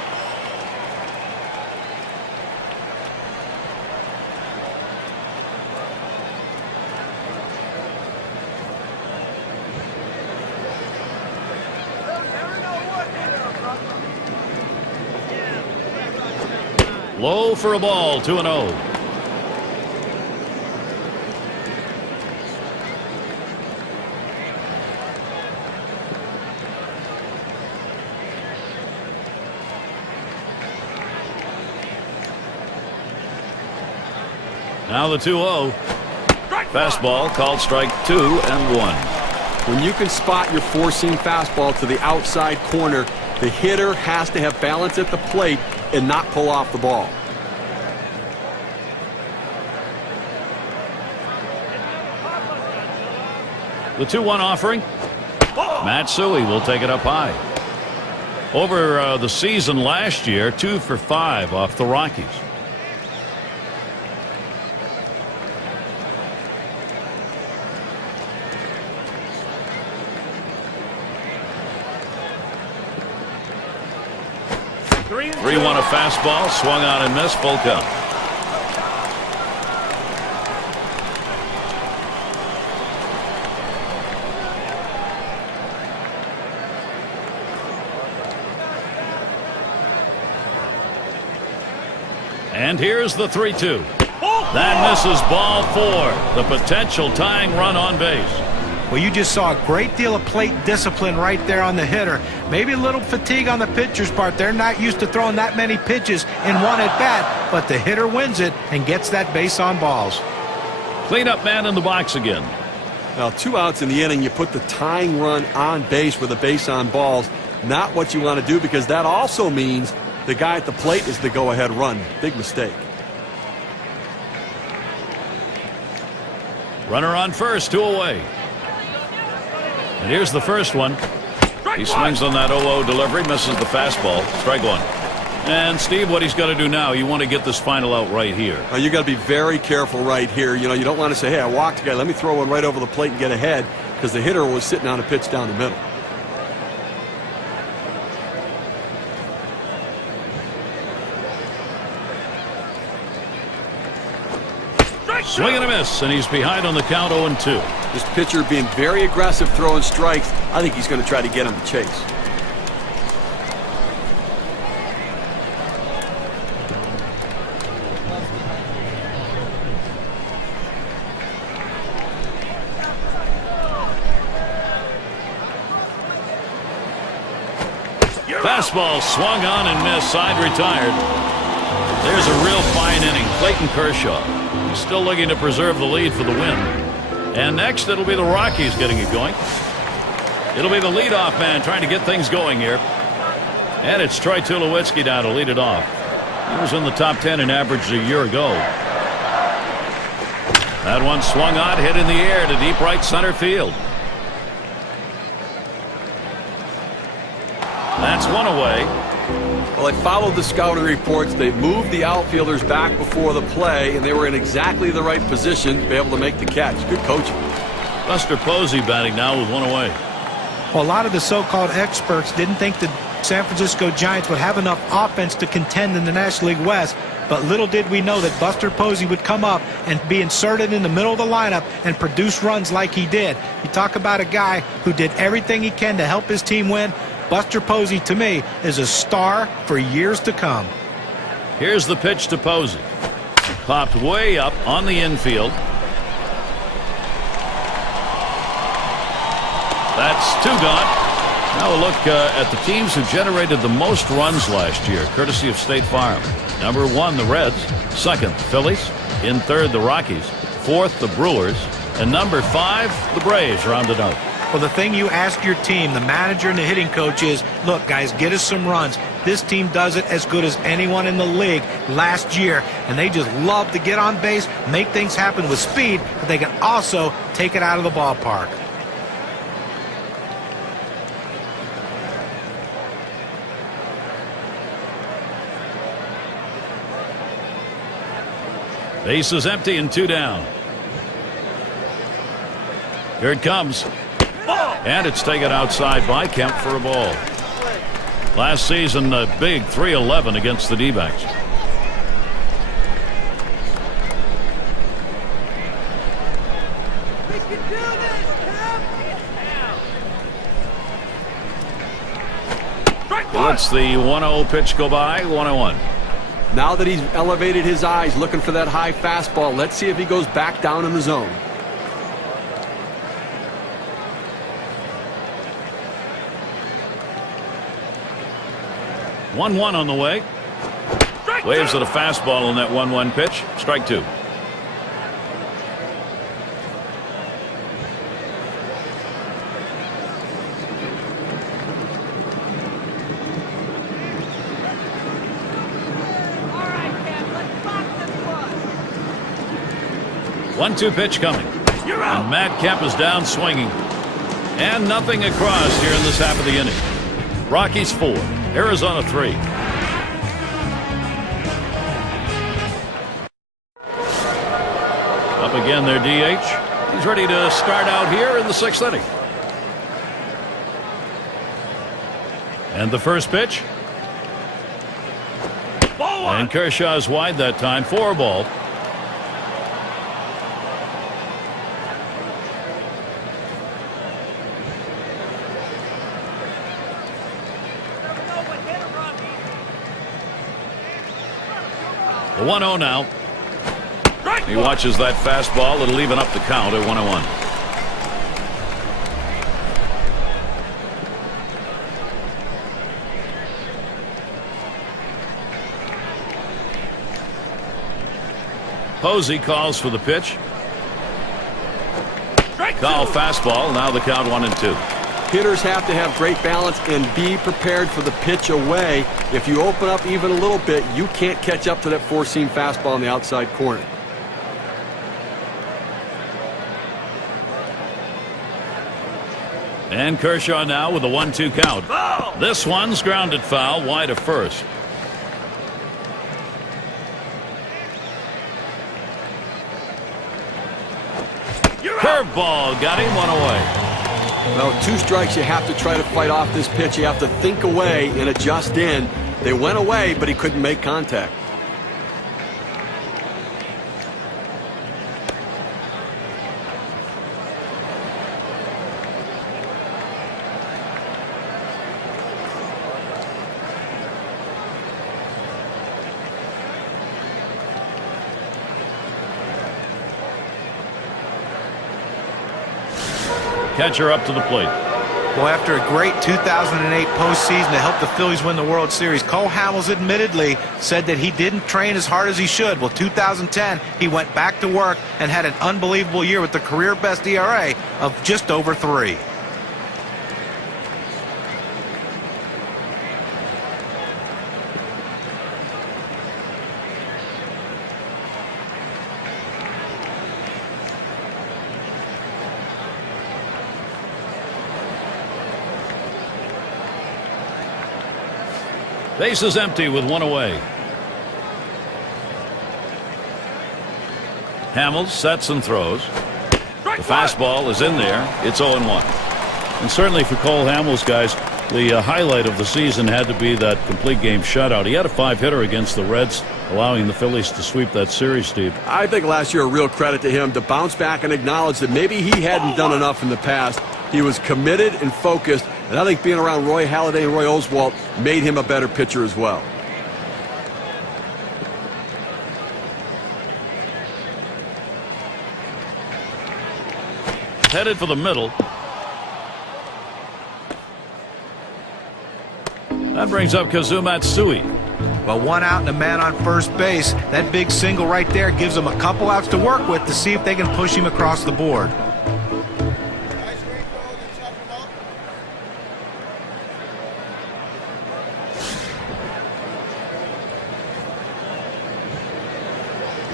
Low for a ball, 2-0. Now the 2-0. Fastball called strike 2 and 1. When you can spot your four-seam fastball to the outside corner, the hitter has to have balance at the plate and not pull off the ball. The 2-1 offering. Matsui will take it up high. Over the season last year, 2 for 5 off the Rockies. Three one a fastball, swung on and missed, full count. And here's the 3-2. That misses, ball 4. The potential tying run on base. Well, you just saw a great deal of plate discipline right there on the hitter. Maybe a little fatigue on the pitcher's part. They're not used to throwing that many pitches in one at bat, but the hitter wins it and gets that base on balls. Cleanup man in the box again. Now, 2 outs in the inning, you put the tying run on base with a base on balls. Not what you want to do, because that also means the guy at the plate is the go-ahead run. Big mistake. Runner on first, 2 away. And here's the first one. He swings on that 0-0 delivery, misses the fastball. Strike 1. And Steve, what he's got to do now, you want to get this final out right here. You got to be very careful right here. You know, you don't want to say, hey, I walked a guy, let me throw one right over the plate and get ahead, because the hitter was sitting on a pitch down the middle. Swing and a miss, and he's behind on the count, 0-2. This pitcher being very aggressive, throwing strikes. I think he's going to try to get him to chase. Fastball swung on and missed, side retired. There's a real fine inning. Clayton Kershaw. He's still looking to preserve the lead for the win. And next, it'll be the Rockies getting it going. It'll be the leadoff man trying to get things going here. And it's Troy Tulowitzki now to lead it off. He was in the top 10 in average a year ago. That one swung on, hit in the air to deep right center field. That's 1 away. Well, they followed the scouting reports. They moved the outfielders back before the play, and they were in exactly the right position to be able to make the catch. Good coaching. Buster Posey batting now with one away. Well, a lot of the so-called experts didn't think the San Francisco Giants would have enough offense to contend in the National League West, but little did we know that Buster Posey would come up and be inserted in the middle of the lineup and produce runs like he did. You talk about a guy who did everything he can to help his team win. Buster Posey, to me, is a star for years to come. Here's the pitch to Posey. Popped way up on the infield. That's two gone. Now a look at the teams who generated the most runs last year, courtesy of State Farm. Number 1, the Reds. Second, the Phillies. In third, the Rockies. Fourth, the Brewers. And number 5, the Braves rounded out. Well, the thing you ask your team, the manager and the hitting coach, is, look, guys, get us some runs. This team does it as good as anyone in the league last year, and they just love to get on base, make things happen with speed, but they can also take it out of the ballpark. Base is empty and 2 down. Here it comes. And it's taken outside by Kemp for a ball. Last season, a big 3-11 against the D-backs. Let's the 1-0 pitch go by. 1-1. Now that he's elevated his eyes looking for that high fastball, let's see if he goes back down in the zone. One on the way. Waves at a fastball on that 1-1 pitch. Strike 2. One-two pitch coming. And Matt Kemp is down swinging. And nothing across here in this half of the inning. Rockies 4, Arizona 3. Up again their DH. He's ready to start out here in the 6th inning. And the first pitch. And Kershaw's wide that time for a ball. The 1-0 now. He watches that fastball. It'll even up the count at 1-1. Posey calls for the pitch. Call fastball. Now the count 1-2. Hitters have to have great balance and be prepared for the pitch away. If you open up even a little bit, you can't catch up to that four-seam fastball in the outside corner. And Kershaw now with a 1-2 count. This one's grounded foul wide of first. Curveball got him, 1 away. Well, 2 strikes, you have to try to fight off this pitch. You have to think away and adjust in. They went away, but he couldn't make contact. Catcher up to the plate. Well, after a great 2008 postseason to help the Phillies win the World Series, Cole Hamels admittedly said that he didn't train as hard as he should. Well, 2010, he went back to work and had an unbelievable year with the career best ERA of just over 3. Base is empty with one away. Hamels sets and throws. The fastball is in there. It's 0-1. And certainly for Cole Hamels, guys, the highlight of the season had to be that complete game shutout. He had a 5-hitter against the Reds, allowing the Phillies to sweep that series, Steve. I think last year a real credit to him to bounce back and acknowledge that maybe he hadn't done enough in the past. He was committed and focused, and I think being around Roy Halladay and Roy Oswalt made him a better pitcher as well. Headed for the middle. That brings up Kazu Matsui. Well, one out and a man on first base. That big single right there gives them a couple outs to work with to see if they can push him across the board.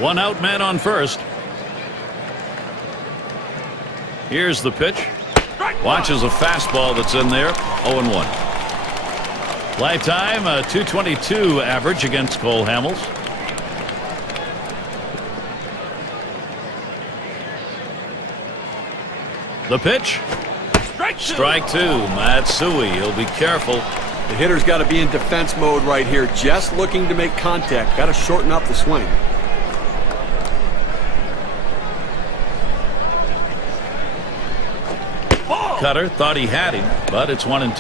One out, man on first. Here's the pitch. Watches a fastball that's in there. 0-1. Lifetime a .222 average against Cole Hamels. The pitch. Strike two. Matsui. He'll be careful. The hitter's got to be in defense mode right here, just looking to make contact. Got to shorten up the swing. Cutter thought he had him, but it's 1-2.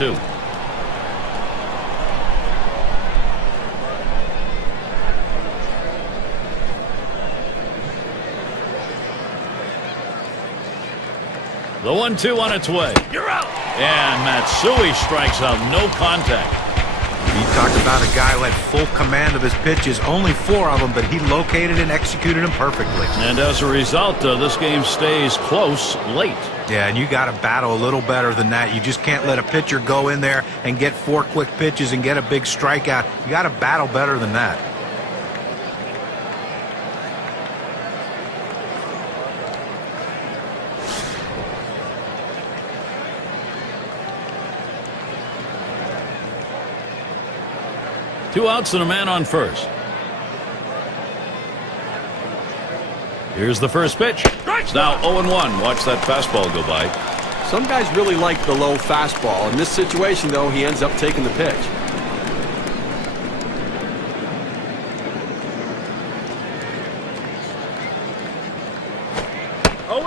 The 1-2 on its way. You're out. And Matsui strikes out. No contact. You talk about a guy who had full command of his pitches. Only 4 of them, but he located and executed them perfectly. And as a result, this game stays close late. Yeah, and you got to battle a little better than that. You just can't let a pitcher go in there and get 4 quick pitches and get a big strikeout. You got to battle better than that. Two outs and a man on first. Here's the first pitch. It's now 0-1. Watch that fastball go by. Some guys really like the low fastball. In this situation, though, he ends up taking the pitch.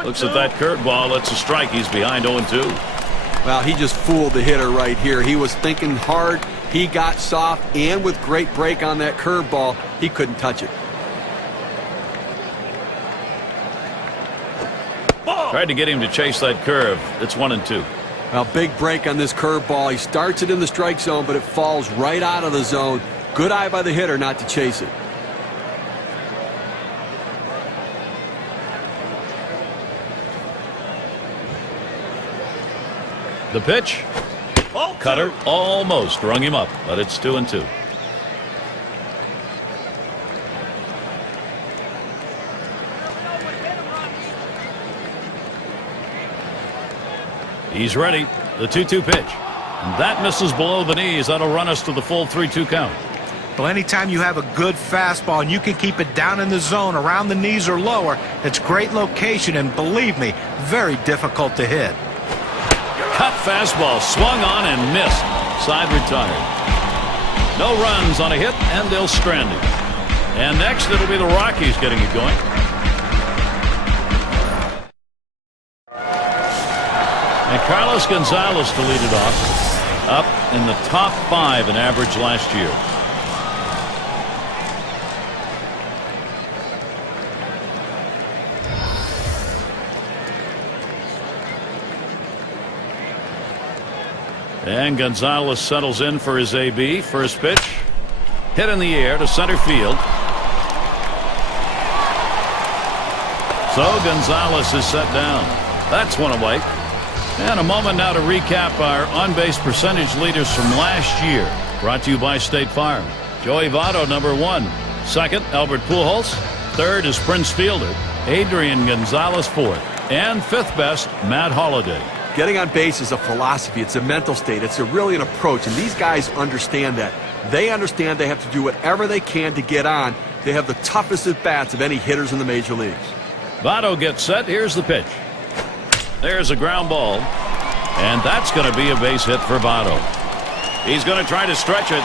Looks at that curveball. It's a strike. He's behind 0-2. Well, he just fooled the hitter right here. He was thinking hard. He got soft, and with great break on that curveball, he couldn't touch it. Tried to get him to chase that curve. It's 1-2. Well, big break on this curveball. He starts it in the strike zone, but it falls right out of the zone. Good eye by the hitter not to chase it. The pitch. Cutter almost rung him up, but it's 2-2. He's ready. The 2-2 pitch. And that misses below the knees. That'll run us to the full 3-2 count. Well, anytime you have a good fastball and you can keep it down in the zone around the knees or lower, it's great location and, believe me, very difficult to hit. Cut fastball, swung on and missed. Side retired. No runs on a hit, and they'll strand him. And next, it'll be the Rockies getting it going. And Carlos Gonzalez to lead it off. Up in the top 5 in average last year. And Gonzalez settles in for his AB. First pitch. Hit in the air to center field. So Gonzalez is set down. That's one away. And a moment now to recap our on-base percentage leaders from last year. Brought to you by State Farm. Joey Votto, number 1. Second, Albert Pujols. Third is Prince Fielder. Adrian Gonzalez, 4th. And 5th best, Matt Holliday. Getting on base is a philosophy. It's a mental state. It's really an approach, and these guys understand that. They understand they have to do whatever they can to get on. They have the toughest at-bats of any hitters in the major leagues. Votto gets set. Here's the pitch. There's a ground ball. And that's going to be a base hit for Votto. He's going to try to stretch it.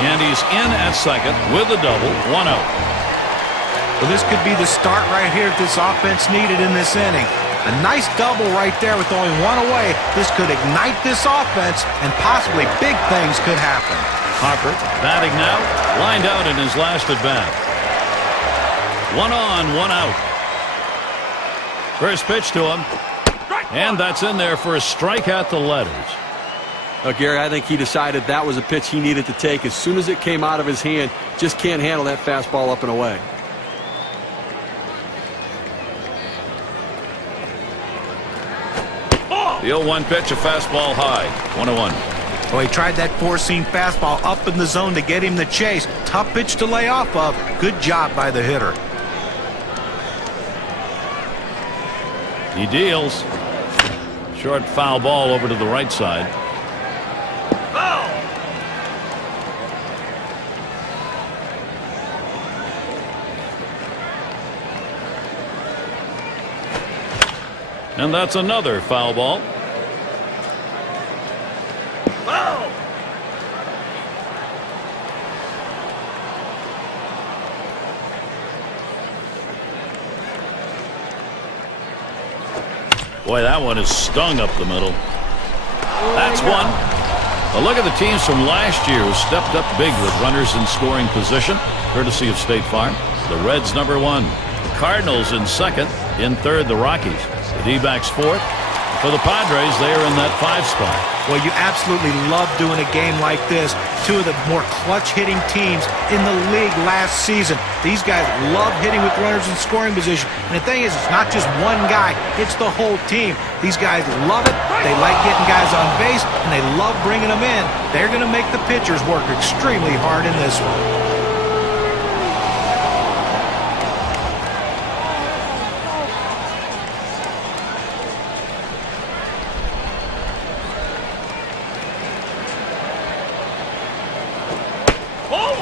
And he's in at second with a double. 1 out. Well, this could be the start right here that this offense needed in this inning. A nice double right there with only one away. This could ignite this offense, and possibly big things could happen. Harper batting now, lined out in his last at bat. 1 on, 1 out. First pitch to him, and that's in there for a strike at the letters. Gary, I think he decided that was a pitch he needed to take as soon as it came out of his hand. Just can't handle that fastball up and away. The 0-1 pitch, a fastball high. 1-1. Well, he tried that four-seam fastball up in the zone to get him the chase. Tough pitch to lay off of. Good job by the hitter. He deals. Short foul ball over to the right side. Foul. And that's another foul ball. Foul. Boy, that one is stung up the middle. That's one. A look at the teams from last year who stepped up big with runners in scoring position, courtesy of State Farm. The Reds #1. The Cardinals in second. In third, the Rockies. The D-backs fourth. For the Padres, they are in that 5 spot. Well, you absolutely love doing a game like this. Two of the more clutch-hitting teams in the league last season. These guys love hitting with runners in scoring position. And the thing is, it's not just one guy. It's the whole team. These guys love it. They like getting guys on base, and they love bringing them in. They're going to make the pitchers work extremely hard in this one.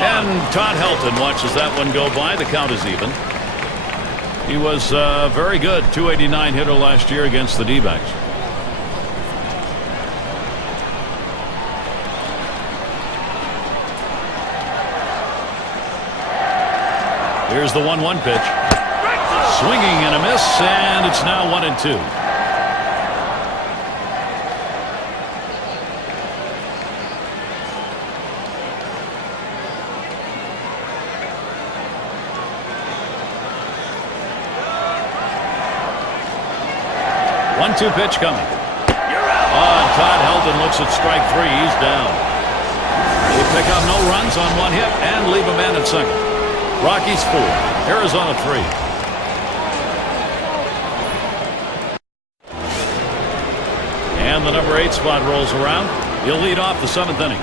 And Todd Helton watches that one go by. The count is even. He was very good. .289 hitter last year against the D-backs. Here's the 1-1 pitch. Swinging and a miss, and it's now 1-2. One-two pitch coming. And Todd Helton looks at strike 3. He's down. They pick up no runs on 1 hit and leave a man at second. Rockies 4, Arizona 3. And the number 8 spot rolls around. He'll lead off the 7th inning.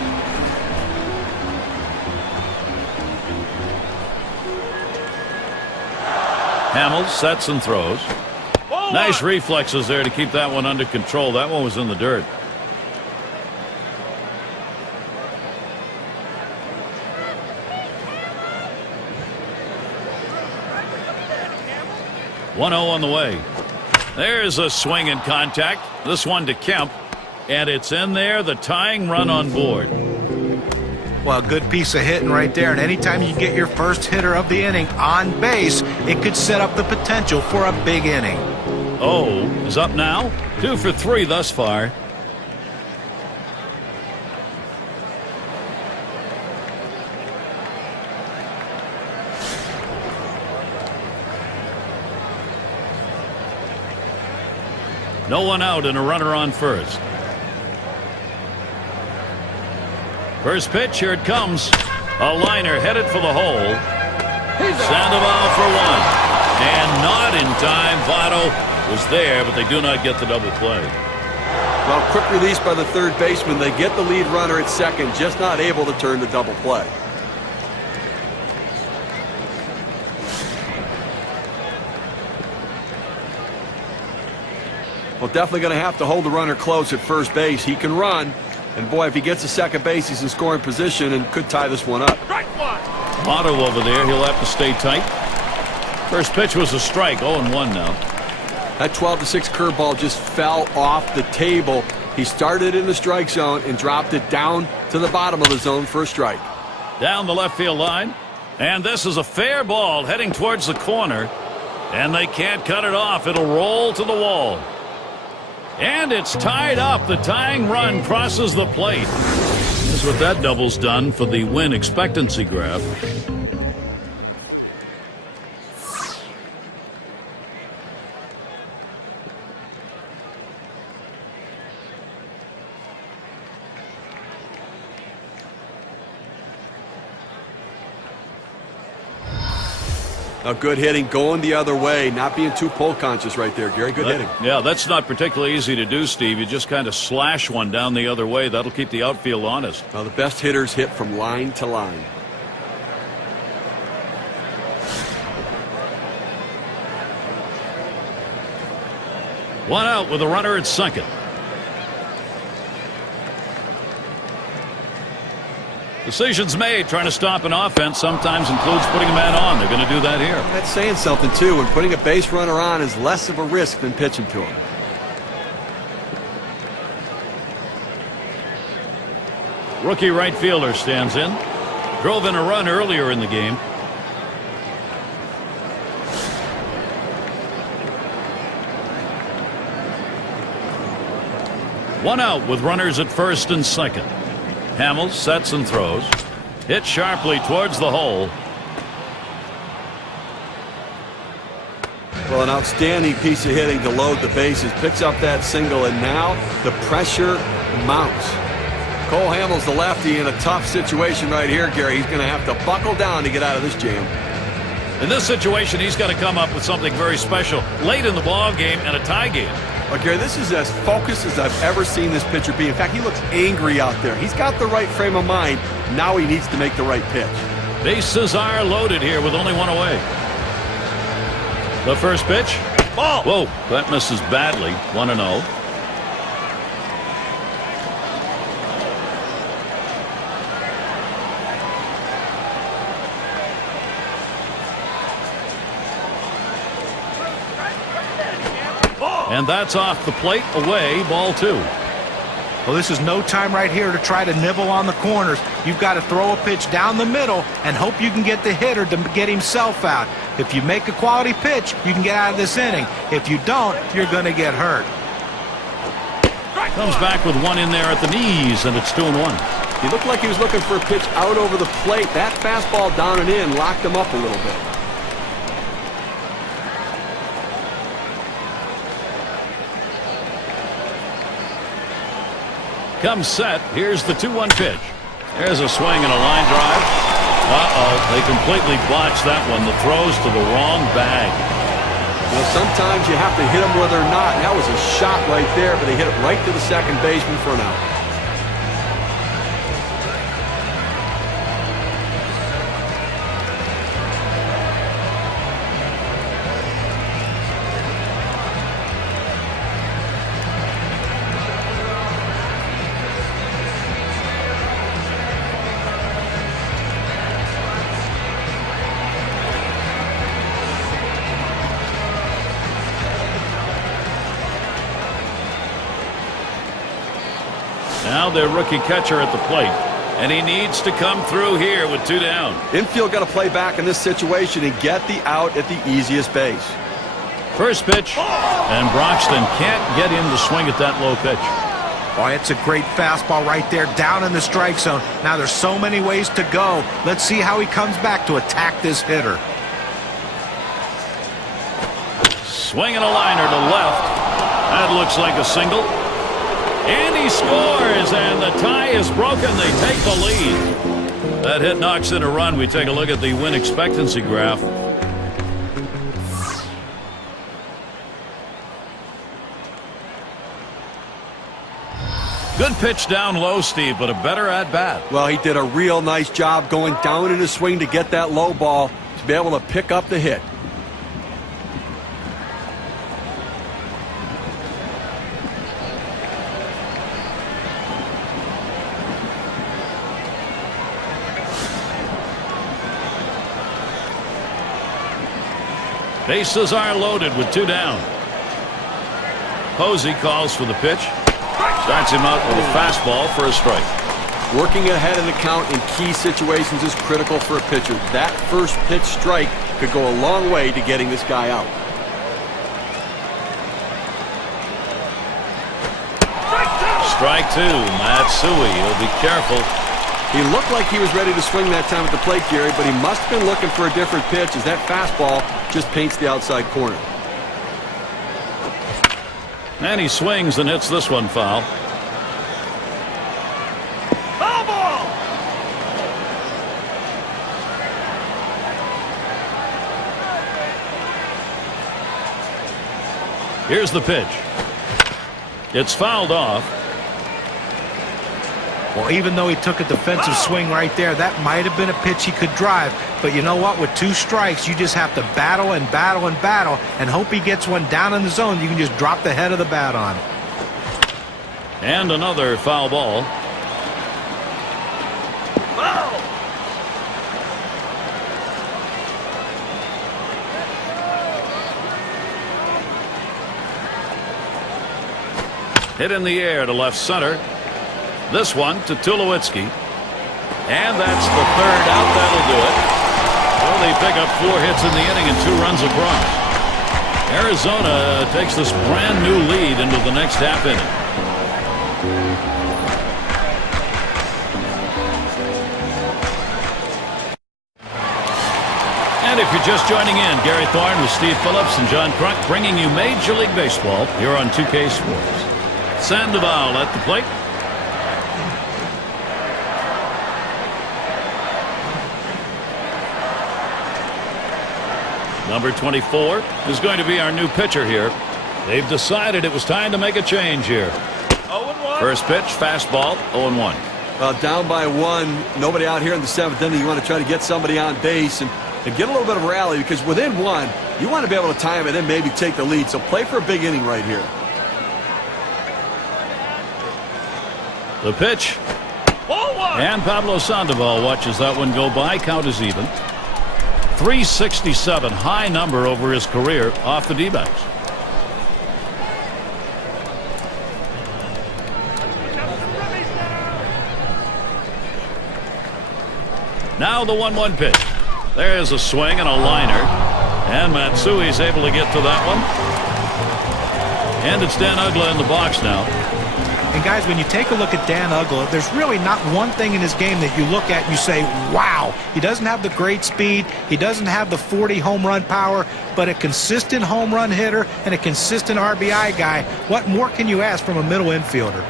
Hamill sets and throws. Nice reflexes there to keep that one under control. That one was in the dirt. One 0 on the way. There's a swing and contact. This one to Kemp. And it's in there. The tying run on board. Well, good piece of hitting right there. And anytime you get your first hitter of the inning on base, it could set up the potential for a big inning. Oh, is up now. 2 for 3 thus far. No one out and a runner on first. First pitch, here it comes. A liner headed for the hole. Sandoval for 1. And not in time. Votto was there, but they do not get the double play. Well, quick release by the third baseman. They get the lead runner at second, just not able to turn the double play. Well, definitely going to have to hold the runner close at first base. He can run, And boy, if he gets to second base, he's in scoring position and could tie this one up. Strike one. Motto over there. He'll have to stay tight. First pitch was a strike. 0-1 now. That 12-6 curveball just fell off the table. He started in the strike zone and dropped it down to the bottom of the zone for a strike. Down the left field line. And this is a fair ball heading towards the corner. And they can't cut it off. It'll roll to the wall. And it's tied up. The tying run crosses the plate. Here's what that double's done for the win expectancy graph. A good hitting, going the other way, not being too pull conscious right there, Gary. Good hitting. Yeah, that's not particularly easy to do, Steve. You just kind of slash one down the other way. That'll keep the outfield honest. Well, the best hitters hit from line to line. One out with a runner at second. Decisions made. Trying to stop an offense sometimes includes putting a man on. They're going to do that here. That's saying something, too. When putting a base runner on is less of a risk than pitching to him. Rookie right fielder stands in. Drove in a run earlier in the game. One out with runners at first and second. Hamels sets and throws. Hit sharply towards the hole. Well, an outstanding piece of hitting to load the bases. Picks up that single, and now the pressure mounts. Cole Hamels, the lefty, in a tough situation right here, Gary. He's going to have to buckle down to get out of this jam. In this situation, he's got to come up with something very special late in the ball game and a tie game. Well, Gary, this is as focused as I've ever seen this pitcher be. In fact, he looks angry out there. He's got the right frame of mind. Now he needs to make the right pitch. Bases are loaded here with only one away. The first pitch. Ball. Whoa, that misses badly. 1-0. And that's off the plate, away, ball 2. Well, this is no time right here to try to nibble on the corners. You've got to throw a pitch down the middle and hope you can get the hitter to get himself out. If you make a quality pitch, you can get out of this inning. If you don't, you're going to get hurt. Comes back with one in there at the knees, and it's 2-1. He looked like he was looking for a pitch out over the plate. That fastball down and in locked him up a little bit. Comes set. Here's the 2-1 pitch. There's a swing and a line drive. They completely botched that one. The throw's to the wrong bag. Well, sometimes you have to hit them where they're not. That was a shot right there, but they hit it right to the second baseman for an out. Now their rookie catcher at the plate. And he needs to come through here with 2 down. Infield got to play back in this situation and get the out at the easiest base. First pitch. And Broxton can't get him to swing at that low pitch. Boy, it's a great fastball right there down in the strike zone. Now there's so many ways to go. Let's see how he comes back to attack this hitter. Swinging a liner to left. That looks like a single. And he scores, and the tie is broken. They take the lead. That hit knocks in a run. We take a look at the win expectancy graph. Good pitch down low, Steve, but a better at bat. Well, he did a real nice job going down in his swing to get that low ball to be able to pick up the hit. Bases are loaded with 2 down. Posey calls for the pitch. Starts him out with a fastball for a strike. Working ahead of the count in key situations is critical for a pitcher. That first pitch strike could go a long way to getting this guy out. Strike 2. Matsui will be careful. He looked like he was ready to swing that time at the plate, Gary, but he must have been looking for a different pitch as that fastball just paints the outside corner. And he swings and hits this one foul. Foul ball! Here's the pitch. It's fouled off. Well, even though he took a defensive swing right there, that might have been a pitch he could drive. But you know what? With 2 strikes, you just have to battle and battle and battle and hope he gets one down in the zone. You can just drop the head of the bat on. And another foul ball. Foul! Hit in the air to left center. This one to Tulowitzki. And that's the 3rd out. That'll do it. Well, they pick up 4 hits in the inning and 2 runs across. Arizona takes this brand new lead into the next half inning. And if you're just joining in, Gary Thorne with Steve Phillips and John Kruk bringing you Major League Baseball here on 2K Sports. Sandoval at the plate. Number 24 is going to be our new pitcher here. They've decided it was time to make a change here. 0-1. First pitch, fastball, 0-1. Well, down by 1, nobody out here in the 7th inning. You want to try to get somebody on base and get a little bit of a rally, because within 1, you want to be able to time it and maybe take the lead. So play for a big inning right here. The pitch. 0-1. And Pablo Sandoval watches that one go by. Count is even. 367, high number over his career off the D-backs. Now the 1-1 pitch. There's a swing and a liner. And Matsui's able to get to that one. And it's Dan Uggla in the box now. And guys, when you take a look at Dan Uggla, there's really not one thing in his game that you look at and you say, wow. He doesn't have the great speed. He doesn't have the 40 home run power, but a consistent home run hitter and a consistent RBI guy. What more can you ask from a middle infielder?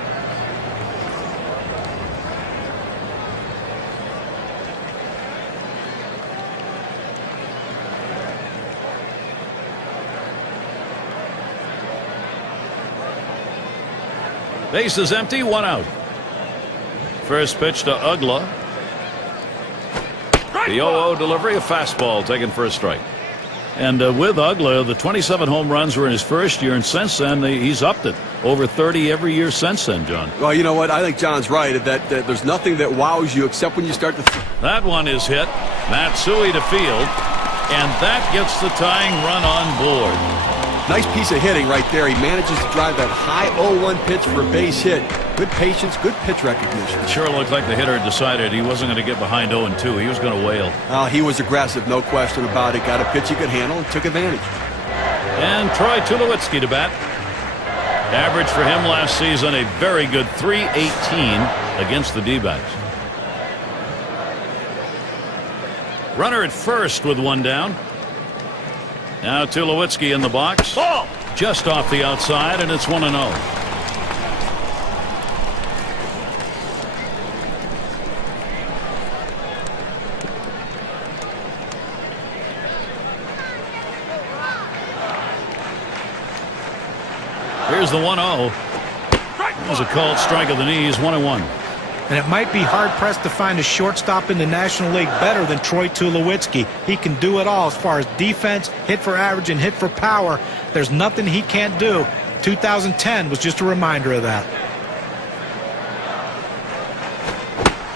Base is empty, 1 out. First pitch to Uggla. The 0-0 delivery, a fastball taken for a strike. And with Uggla, the 27 home runs were in his first year, and since then he's upped it. Over 30 every year since then, John. Well, you know what? I think John's right that there's nothing that wows you except when you start to... That one is hit. Matsui to field. And that gets the tying run on board. Nice piece of hitting right there. He manages to drive that high 0-1 pitch for a base hit. Good patience, good pitch recognition. It sure looked like the hitter decided he wasn't going to get behind 0-2. He was going to wail. He was aggressive, no question about it. Got a pitch he could handle and took advantage. And Troy Tulowitzki to bat. Average for him last season, a very good .318 against the D-backs. Runner at first with 1 down. Now Tulowitzki in the box. Ball. Just off the outside, and it's 1-0. Here's the 1-0. That was a called strike of the knees, 1-1. And it might be hard-pressed to find a shortstop in the National League better than Troy Tulowitzki. He can do it all as far as defense, hit for average, and hit for power. There's nothing he can't do. 2010 was just a reminder of that.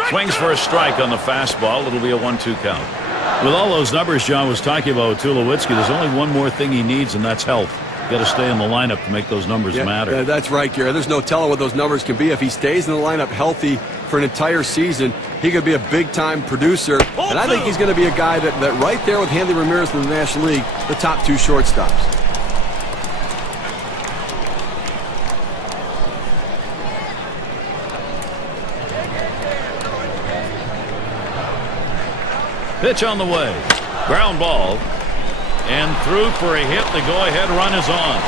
Swings for a strike on the fastball. It'll be a 1-2 count. With all those numbers John was talking about with Tulowitzki, there's only one more thing he needs, and that's health. Got to stay in the lineup to make those numbers matter. That's right, Gary. There's no telling what those numbers can be. If he stays in the lineup healthy for an entire season, he could be a big-time producer. And I think he's going to be a guy that right there with Hanley Ramirez in the National League, the top two shortstops. Pitch on the way. Ground ball. And through for a hit. The go-ahead run is on.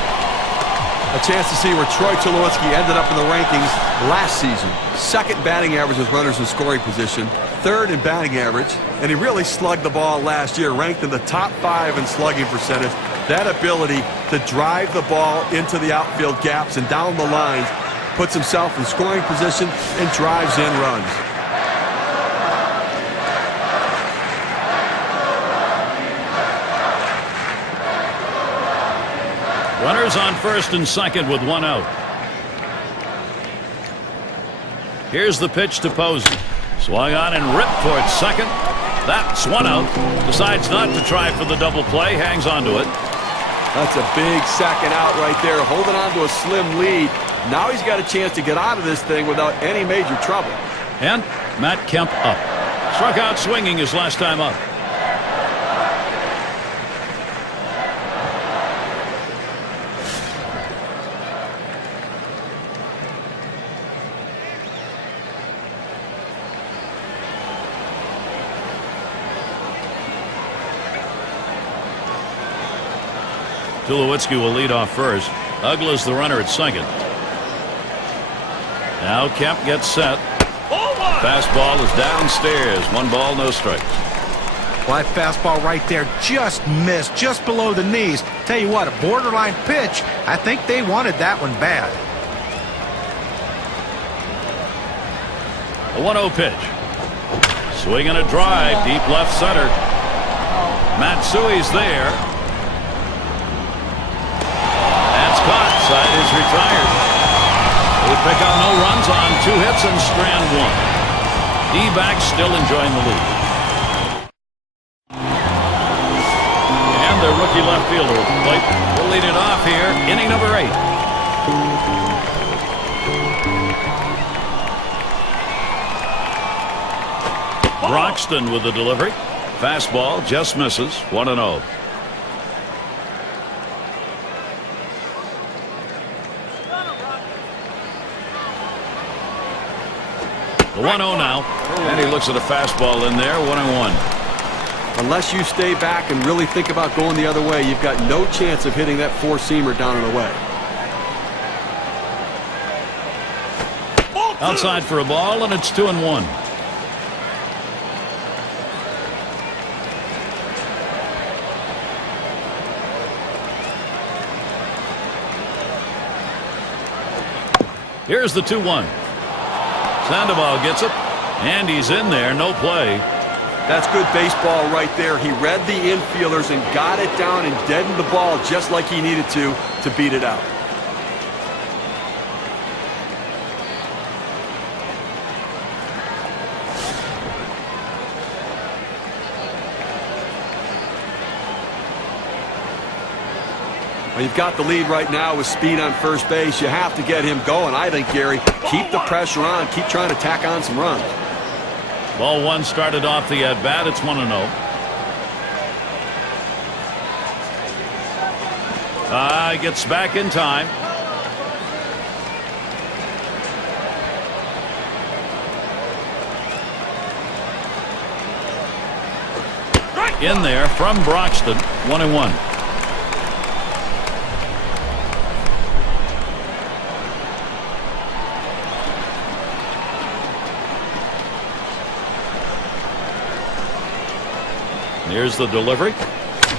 A chance to see where Troy Tulowitzki ended up in the rankings last season. Second batting average with runners in scoring position. Third in batting average. And he really slugged the ball last year. Ranked in the top 5 in slugging percentage. That ability to drive the ball into the outfield gaps and down the lines puts himself in scoring position and drives in runs. Runners on first and second with one out. Here's the pitch to Posey. Swung on and ripped towards second. That's one out. Decides not to try for the double play. Hangs on to it. That's a big second out right there. Holding on to a slim lead. Now he's got a chance to get out of this thing without any major trouble. And Matt Kemp up. Struck out swinging his last time up. Tulowitzki will lead off first. Uggla's the runner at second. Now Kemp gets set. Fastball is downstairs. 1 ball, no strikes. Well, that fastball right there just missed, just below the knees. Tell you what, a borderline pitch. I think they wanted that one bad. A 1-0 pitch. Swing and a drive, deep left center. Matsui's there. Caught. Side is retired. They pick up no runs on 2 hits and strand 1. D-backs still enjoying the lead. And their rookie left fielder at the plate will lead it off here. Inning number 8. Broxton with the delivery. Fastball just misses. 1-0. The 1-0 now, and he looks at a fastball in there, 1-1. Unless you stay back and really think about going the other way, you've got no chance of hitting that 4-seamer down and away. Outside for a ball, and it's 2-1. Here's the 2-1. Sandoval gets it, and he's in there, no play. That's good baseball right there. He read the infielders and got it down and deadened the ball just like he needed to beat it out. Well, you've got the lead right now with speed on first base. You have to get him going. I think, Gary, keep the pressure on. Keep trying to tack on some runs. Ball 1 started off the at-bat. It's 1-0. He gets back in time. In there from Broxton. 1-1. Here's the delivery.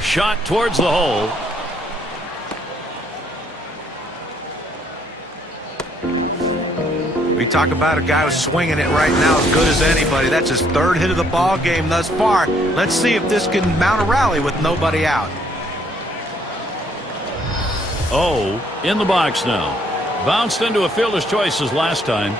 Shot towards the hole. We talk about a guy who's swinging it right now as good as anybody. That's his 3rd hit of the ball game thus far. Let's see if this can mount a rally with nobody out. Oh, in the box now. Bounced into a fielder's choice as last time.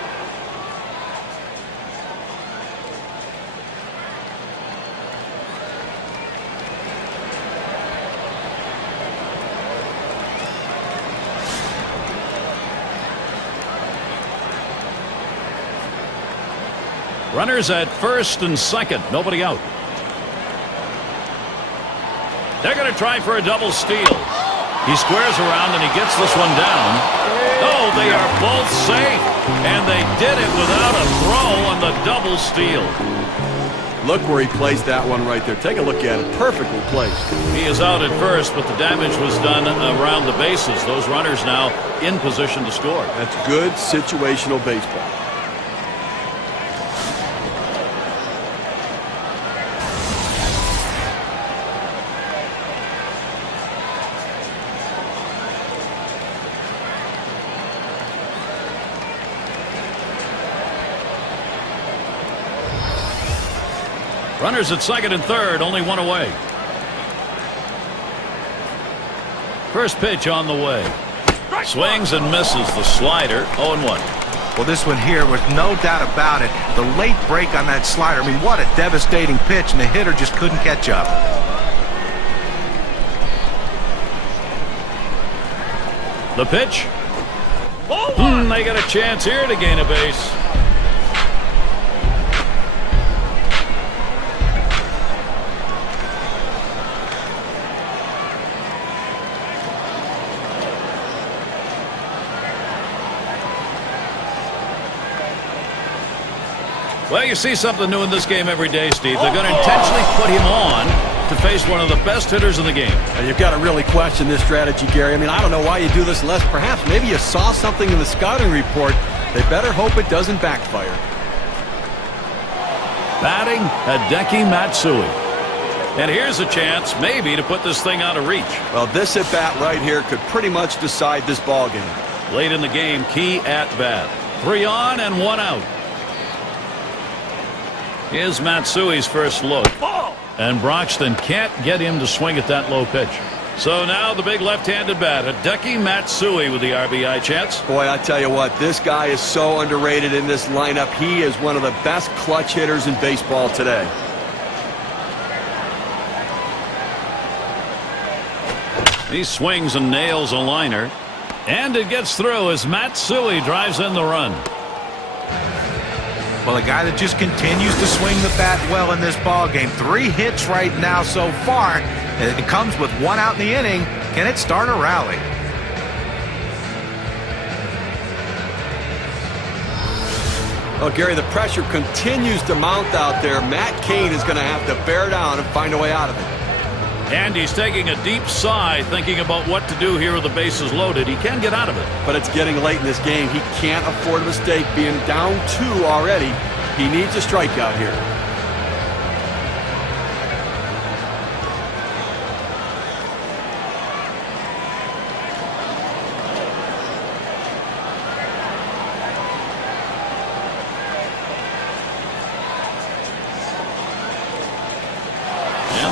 Runners at first and second. Nobody out. They're going to try for a double steal. He squares around and he gets this one down. Oh, they are both safe. And they did it without a throw on the double steal. Look where he placed that one right there. Take a look at it. Perfectly placed. He is out at first, but the damage was done around the bases. Those runners now in position to score. That's good situational baseball. Runners at second and third, only one away. First pitch on the way. Swings and misses the slider. 0-1. Well, this one here was no doubt about it. The late break on that slider. I mean, what a devastating pitch, and the hitter just couldn't catch up. The pitch. They got a chance here to gain a base. Well, you see something new in this game every day, Steve. They're going to intentionally put him on to face one of the best hitters in the game. You've got to really question this strategy, Gary. I mean, I don't know why you do this unless perhaps maybe you saw something in the scouting report. They better hope it doesn't backfire. Batting, Hideki Matsui. And here's a chance maybe to put this thing out of reach. Well, this at-bat right here could pretty much decide this ball game. Late in the game, key at-bat. 3 on and 1 out. Here's Matsui's first look. And Broxton can't get him to swing at that low pitch. So now the big left-handed bat, Hideki Matsui with the RBI chance. Boy, I tell you what, this guy is so underrated in this lineup. He is one of the best clutch hitters in baseball today. He swings and nails a liner. And it gets through as Matsui drives in the run. Well, a guy that just continues to swing the bat well in this ball game. 3 hits right now so far. It comes with 1 out in the inning. Can it start a rally? Well, Gary, the pressure continues to mount out there. Matt Cain is going to have to bear down and find a way out of it. And he's taking a deep sigh, thinking about what to do here with the bases loaded. He can get out of it. But it's getting late in this game. He can't afford a mistake. Being down 2 already, he needs a strikeout here.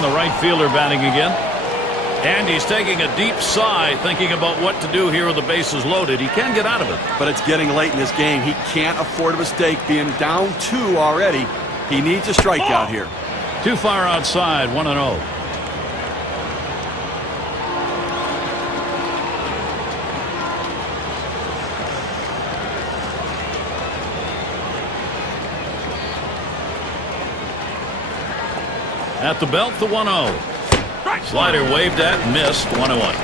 The right fielder batting again. And he's taking a deep sigh, thinking about what to do here with the bases loaded. He can get out of it. But it's getting late in this game. He can't afford a mistake. Being down 2 already, he needs a strikeout here. Too far outside, 1-0. At the belt, the 1-0. Slider waved at, missed, 1-1.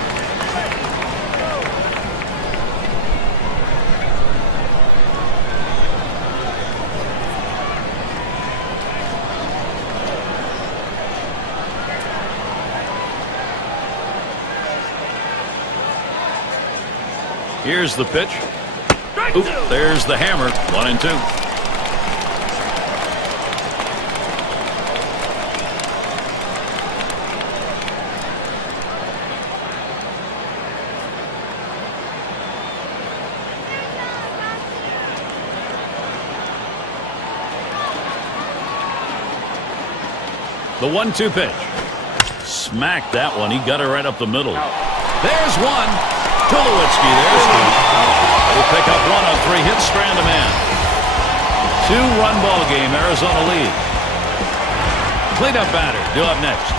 Here's the pitch. Oop, there's the hammer, 1-2. The 1-2 pitch. Smacked that one. He got it right up the middle. There's one. Tulowitzki, there's 2. They'll pick up 1 on 3 hits, strand a man. 2-run ball game. Arizona lead. Cleanup batter. Due up next.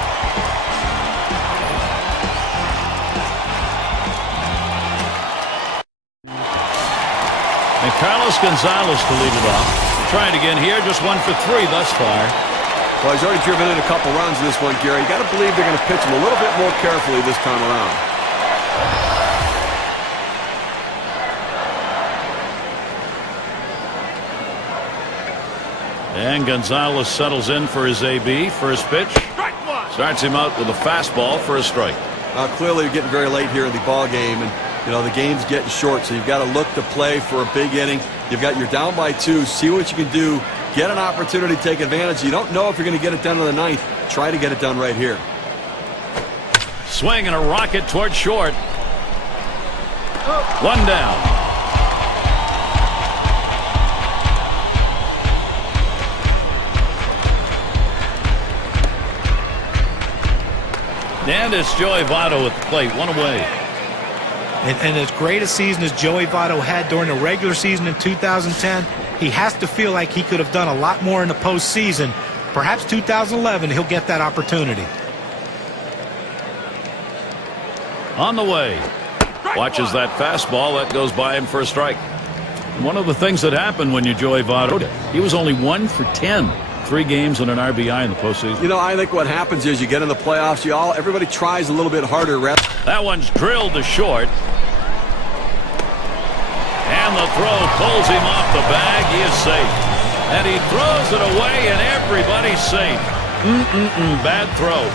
And Carlos Gonzalez to lead it off. try it again here. Just 1 for 3 thus far. Well, he's already driven in a couple runs in this one, Gary. You got to believe they're going to pitch him a little bit more carefully this time around. And Gonzalez settles in for his AB. First pitch. Starts him out with a fastball for a strike. Clearly, you're getting very late here in the ball game, and the game's getting short, so you've got to look to play for a big inning. You've got you're down by 2. See what you can do. Get an opportunity to take advantage. You don't know if you're going to get it done in the 9th. Try to get it done right here. Swing and a rocket toward short. 1 down. And it's Joey Votto at the plate. 1 away. And as great a season as Joey Votto had during the regular season in 2010, he has to feel like he could have done a lot more in the postseason. Perhaps 2011, he'll get that opportunity. On the way. Watches that fastball. That goes by him for a strike. One of the things that happened when you Joey Votto, he was only 1 for 10. 3 games and an RBI in the postseason. I think what happens is you get in the playoffs, everybody tries a little bit harder. That one's drilled to short. And the throw pulls him off the bag. He is safe. And he throws it away, and everybody's safe. Bad throw.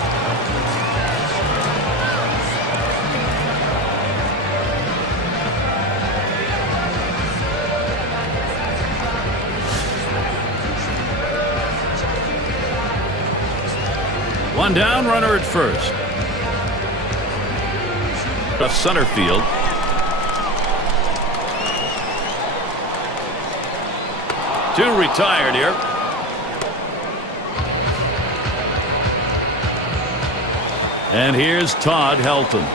One down, runner at first. Left center field. Two retired here. And here's Todd Helton.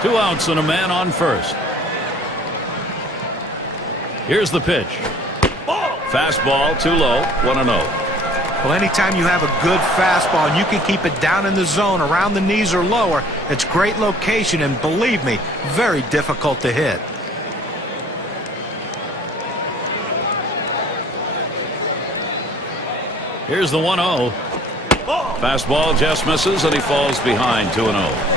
Two outs and a man on first. Here's the pitch. Fastball too low. 1-0. Well, anytime you have a good fastball and you can keep it down in the zone around the knees or lower, it's great location, and believe me, very difficult to hit. Here's the 1-0. Fastball just misses, and he falls behind. 2-0.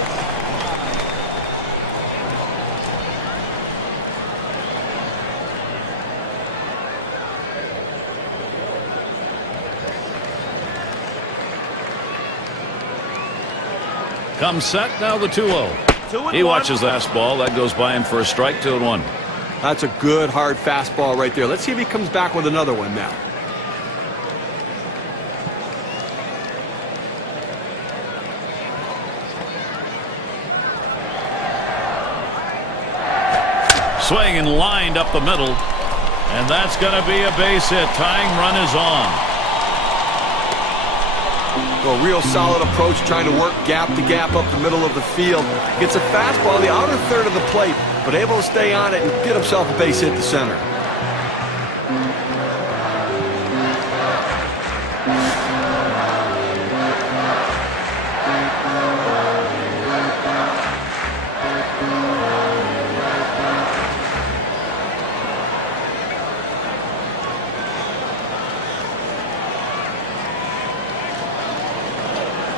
Comes set, now the 2-0. He watches the fastball. That goes by him for a strike. 2-1. That's a good, hard fastball right there. Let's see if he comes back with another one now. Swing and lined up the middle. And that's going to be a base hit. Tying run is on. Well, real solid approach, trying to work gap to gap up the middle of the field. Gets a fastball in the outer third of the plate, but able to stay on it and get himself a base hit to center.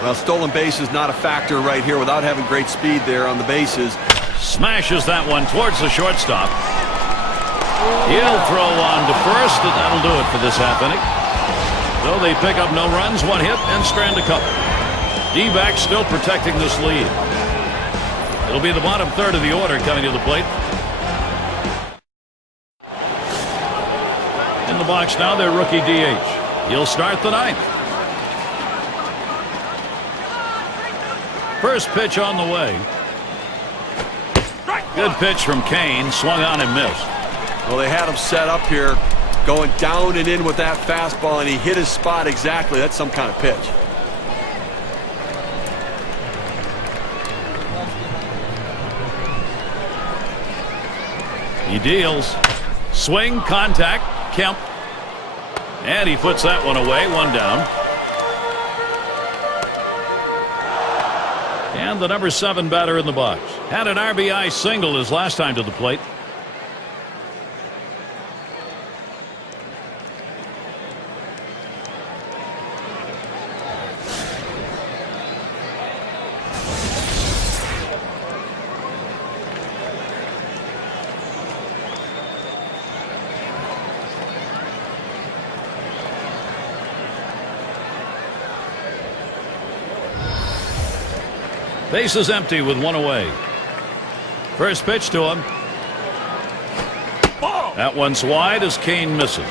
Well, stolen base is not a factor right here without having great speed there on the bases. Smashes that one towards the shortstop. He'll throw on to first, and that'll do it for this half inning. So they pick up no runs, 1 hit, and strand a couple. D-backs still protecting this lead. It'll be the bottom third of the order coming to the plate. In the box now, their rookie DH. He'll start the 9th. First pitch on the way. Good pitch from Kane. Swung on and missed. Well, they had him set up here, going down and in with that fastball, and he hit his spot exactly. That's some kind of pitch. He deals. Swing, contact. Kemp. And he puts that one away. One down. And the number 7 batter in the box. Had an RBI single his last time to the plate. Base is empty with one away. First pitch to him. Ball. That one's wide as Kane misses.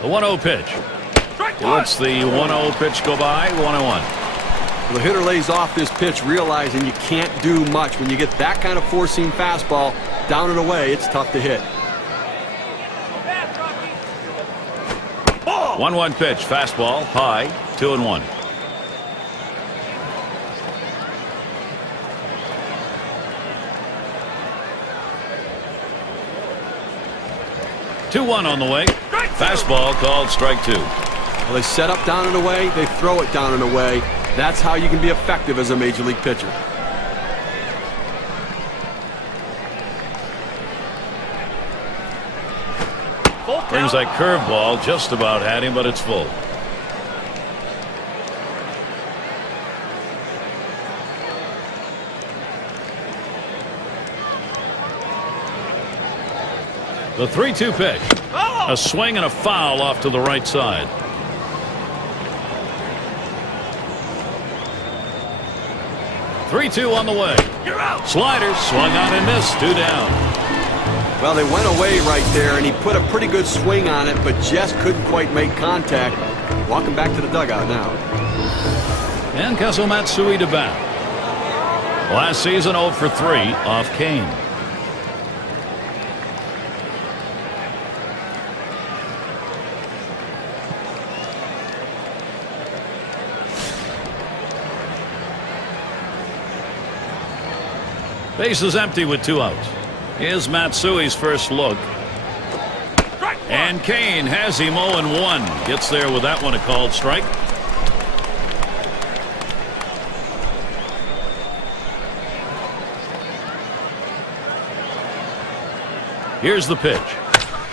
The 1-0 pitch. Strike He one. lets the 1-0 pitch go by. 1-1. The hitter lays off this pitch, realizing you can't do much. When you get that kind of four-seam fastball down and away, it's tough to hit. Ball. 1-1 pitch. Fastball high. 2-1. Two-one on the way. Fastball called strike 2. Well, they set up down and away, they throw it down and away. That's how you can be effective as a major league pitcher. Full Brings count. that curveball, just about had him, but it's full. The 3-2 pitch. Oh. A swing and a foul off to the right side. Three-two on the way. You're out. Slider swung on and missed. 2 down. Well, they went away right there, and he put a pretty good swing on it, but just couldn't quite make contact. Walking back to the dugout now. And Kazuo Matsui to bat. Last season 0 for 3 off Kane. Base is empty with 2 outs. Here's Matsui's first look. Strike one. And Kane has him 0-1. Gets there with that one a called strike. Here's the pitch.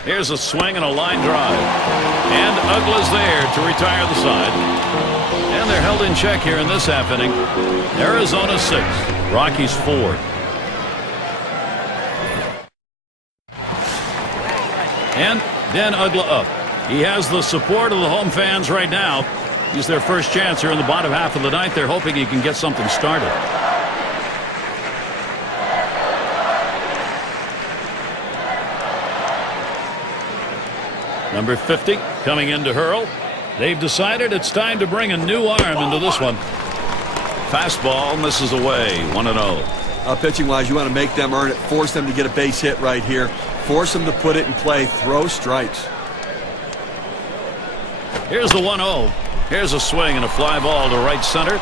Here's a swing and a line drive. And Uggla's there to retire the side. And they're held in check here in this half inning. Arizona 6, Rockies 4. And then Uggla up. He has the support of the home fans right now. He's their first chance here in the bottom half of the ninth. They're hoping he can get something started. Number 50 coming in to hurl. They've decided it's time to bring a new arm into this one. Fastball misses away. 1-0. Pitching-wise, you want to make them earn it. Force them to get a base hit right here. Force them to put it in play. Throw strikes. Here's the 1-0. Here's a swing and a fly ball to right center.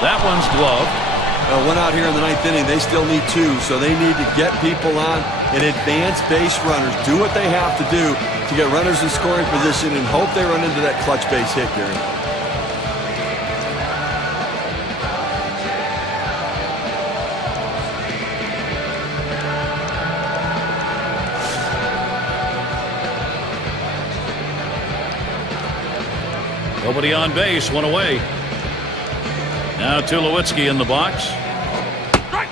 That one's gloved. One out here in the ninth inning. They still need 2, so they need to get people on and advance base runners. Do what they have to do to get runners in scoring position and hope they run into that clutch base hit, Gary. Nobody on base, one away. Now Tulowitzki in the box.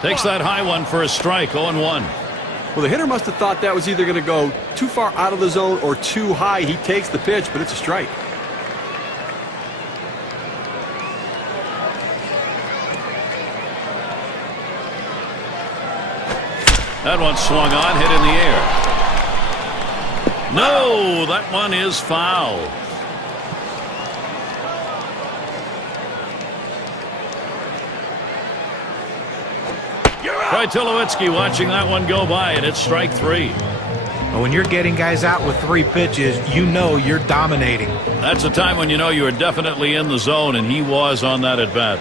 Takes that high one for a strike. 0-1. Well, the hitter must have thought that was either going to go too far out of the zone or too high. He takes the pitch, but it's a strike. That one swung on, hit in the air. No, that one is foul. Troy Tulowitzki watching that one go by, and it's strike 3. But when you're getting guys out with 3 pitches, you know you're dominating. That's a time when you know you are definitely in the zone, and he was on that at bat.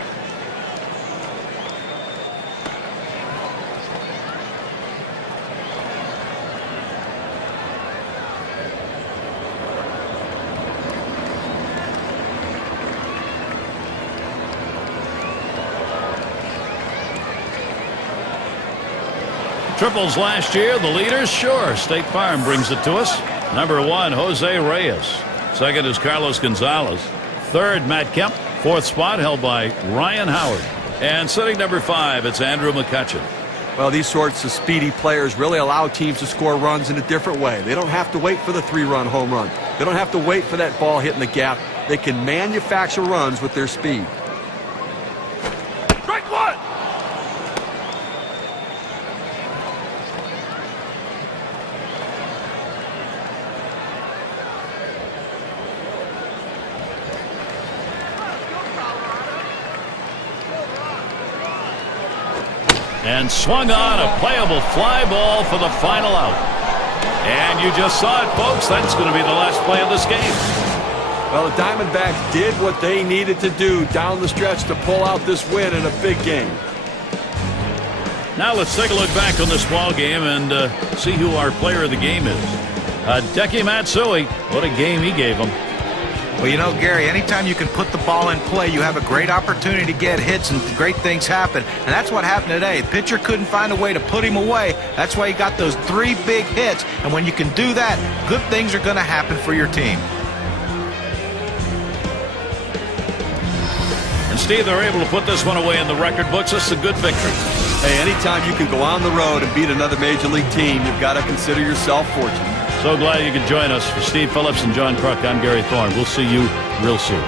Triples last year, the leaders, sure. State Farm brings it to us. Number 1, Jose Reyes. Second is Carlos Gonzalez. Third, Matt Kemp. Fourth spot held by Ryan Howard. And sitting number 5, it's Andrew McCutchen. Well, these sorts of speedy players really allow teams to score runs in a different way. They don't have to wait for the 3-run home run. They don't have to wait for that ball hitting the gap. They can manufacture runs with their speed. Strike 1. And swung on a playable fly ball for the final out. And you just saw it, folks. That's going to be the last play of this game. Well, the Diamondbacks did what they needed to do down the stretch to pull out this win in a big game. Now let's take a look back on this ball game and see who our player of the game is. Hideki Matsui. What a game he gave them. Well, you know, Gary, anytime you can put the ball in play, you have a great opportunity to get hits and great things happen. And that's what happened today. The pitcher couldn't find a way to put him away. That's why he got those 3 big hits. And when you can do that, good things are going to happen for your team. And Steve, they're able to put this one away in the record books. This is a good victory. Hey, anytime you can go on the road and beat another Major League team, you've got to consider yourself fortunate. So glad you could join us. For Steve Phillips and John Kruk, I'm Gary Thorne. We'll see you real soon.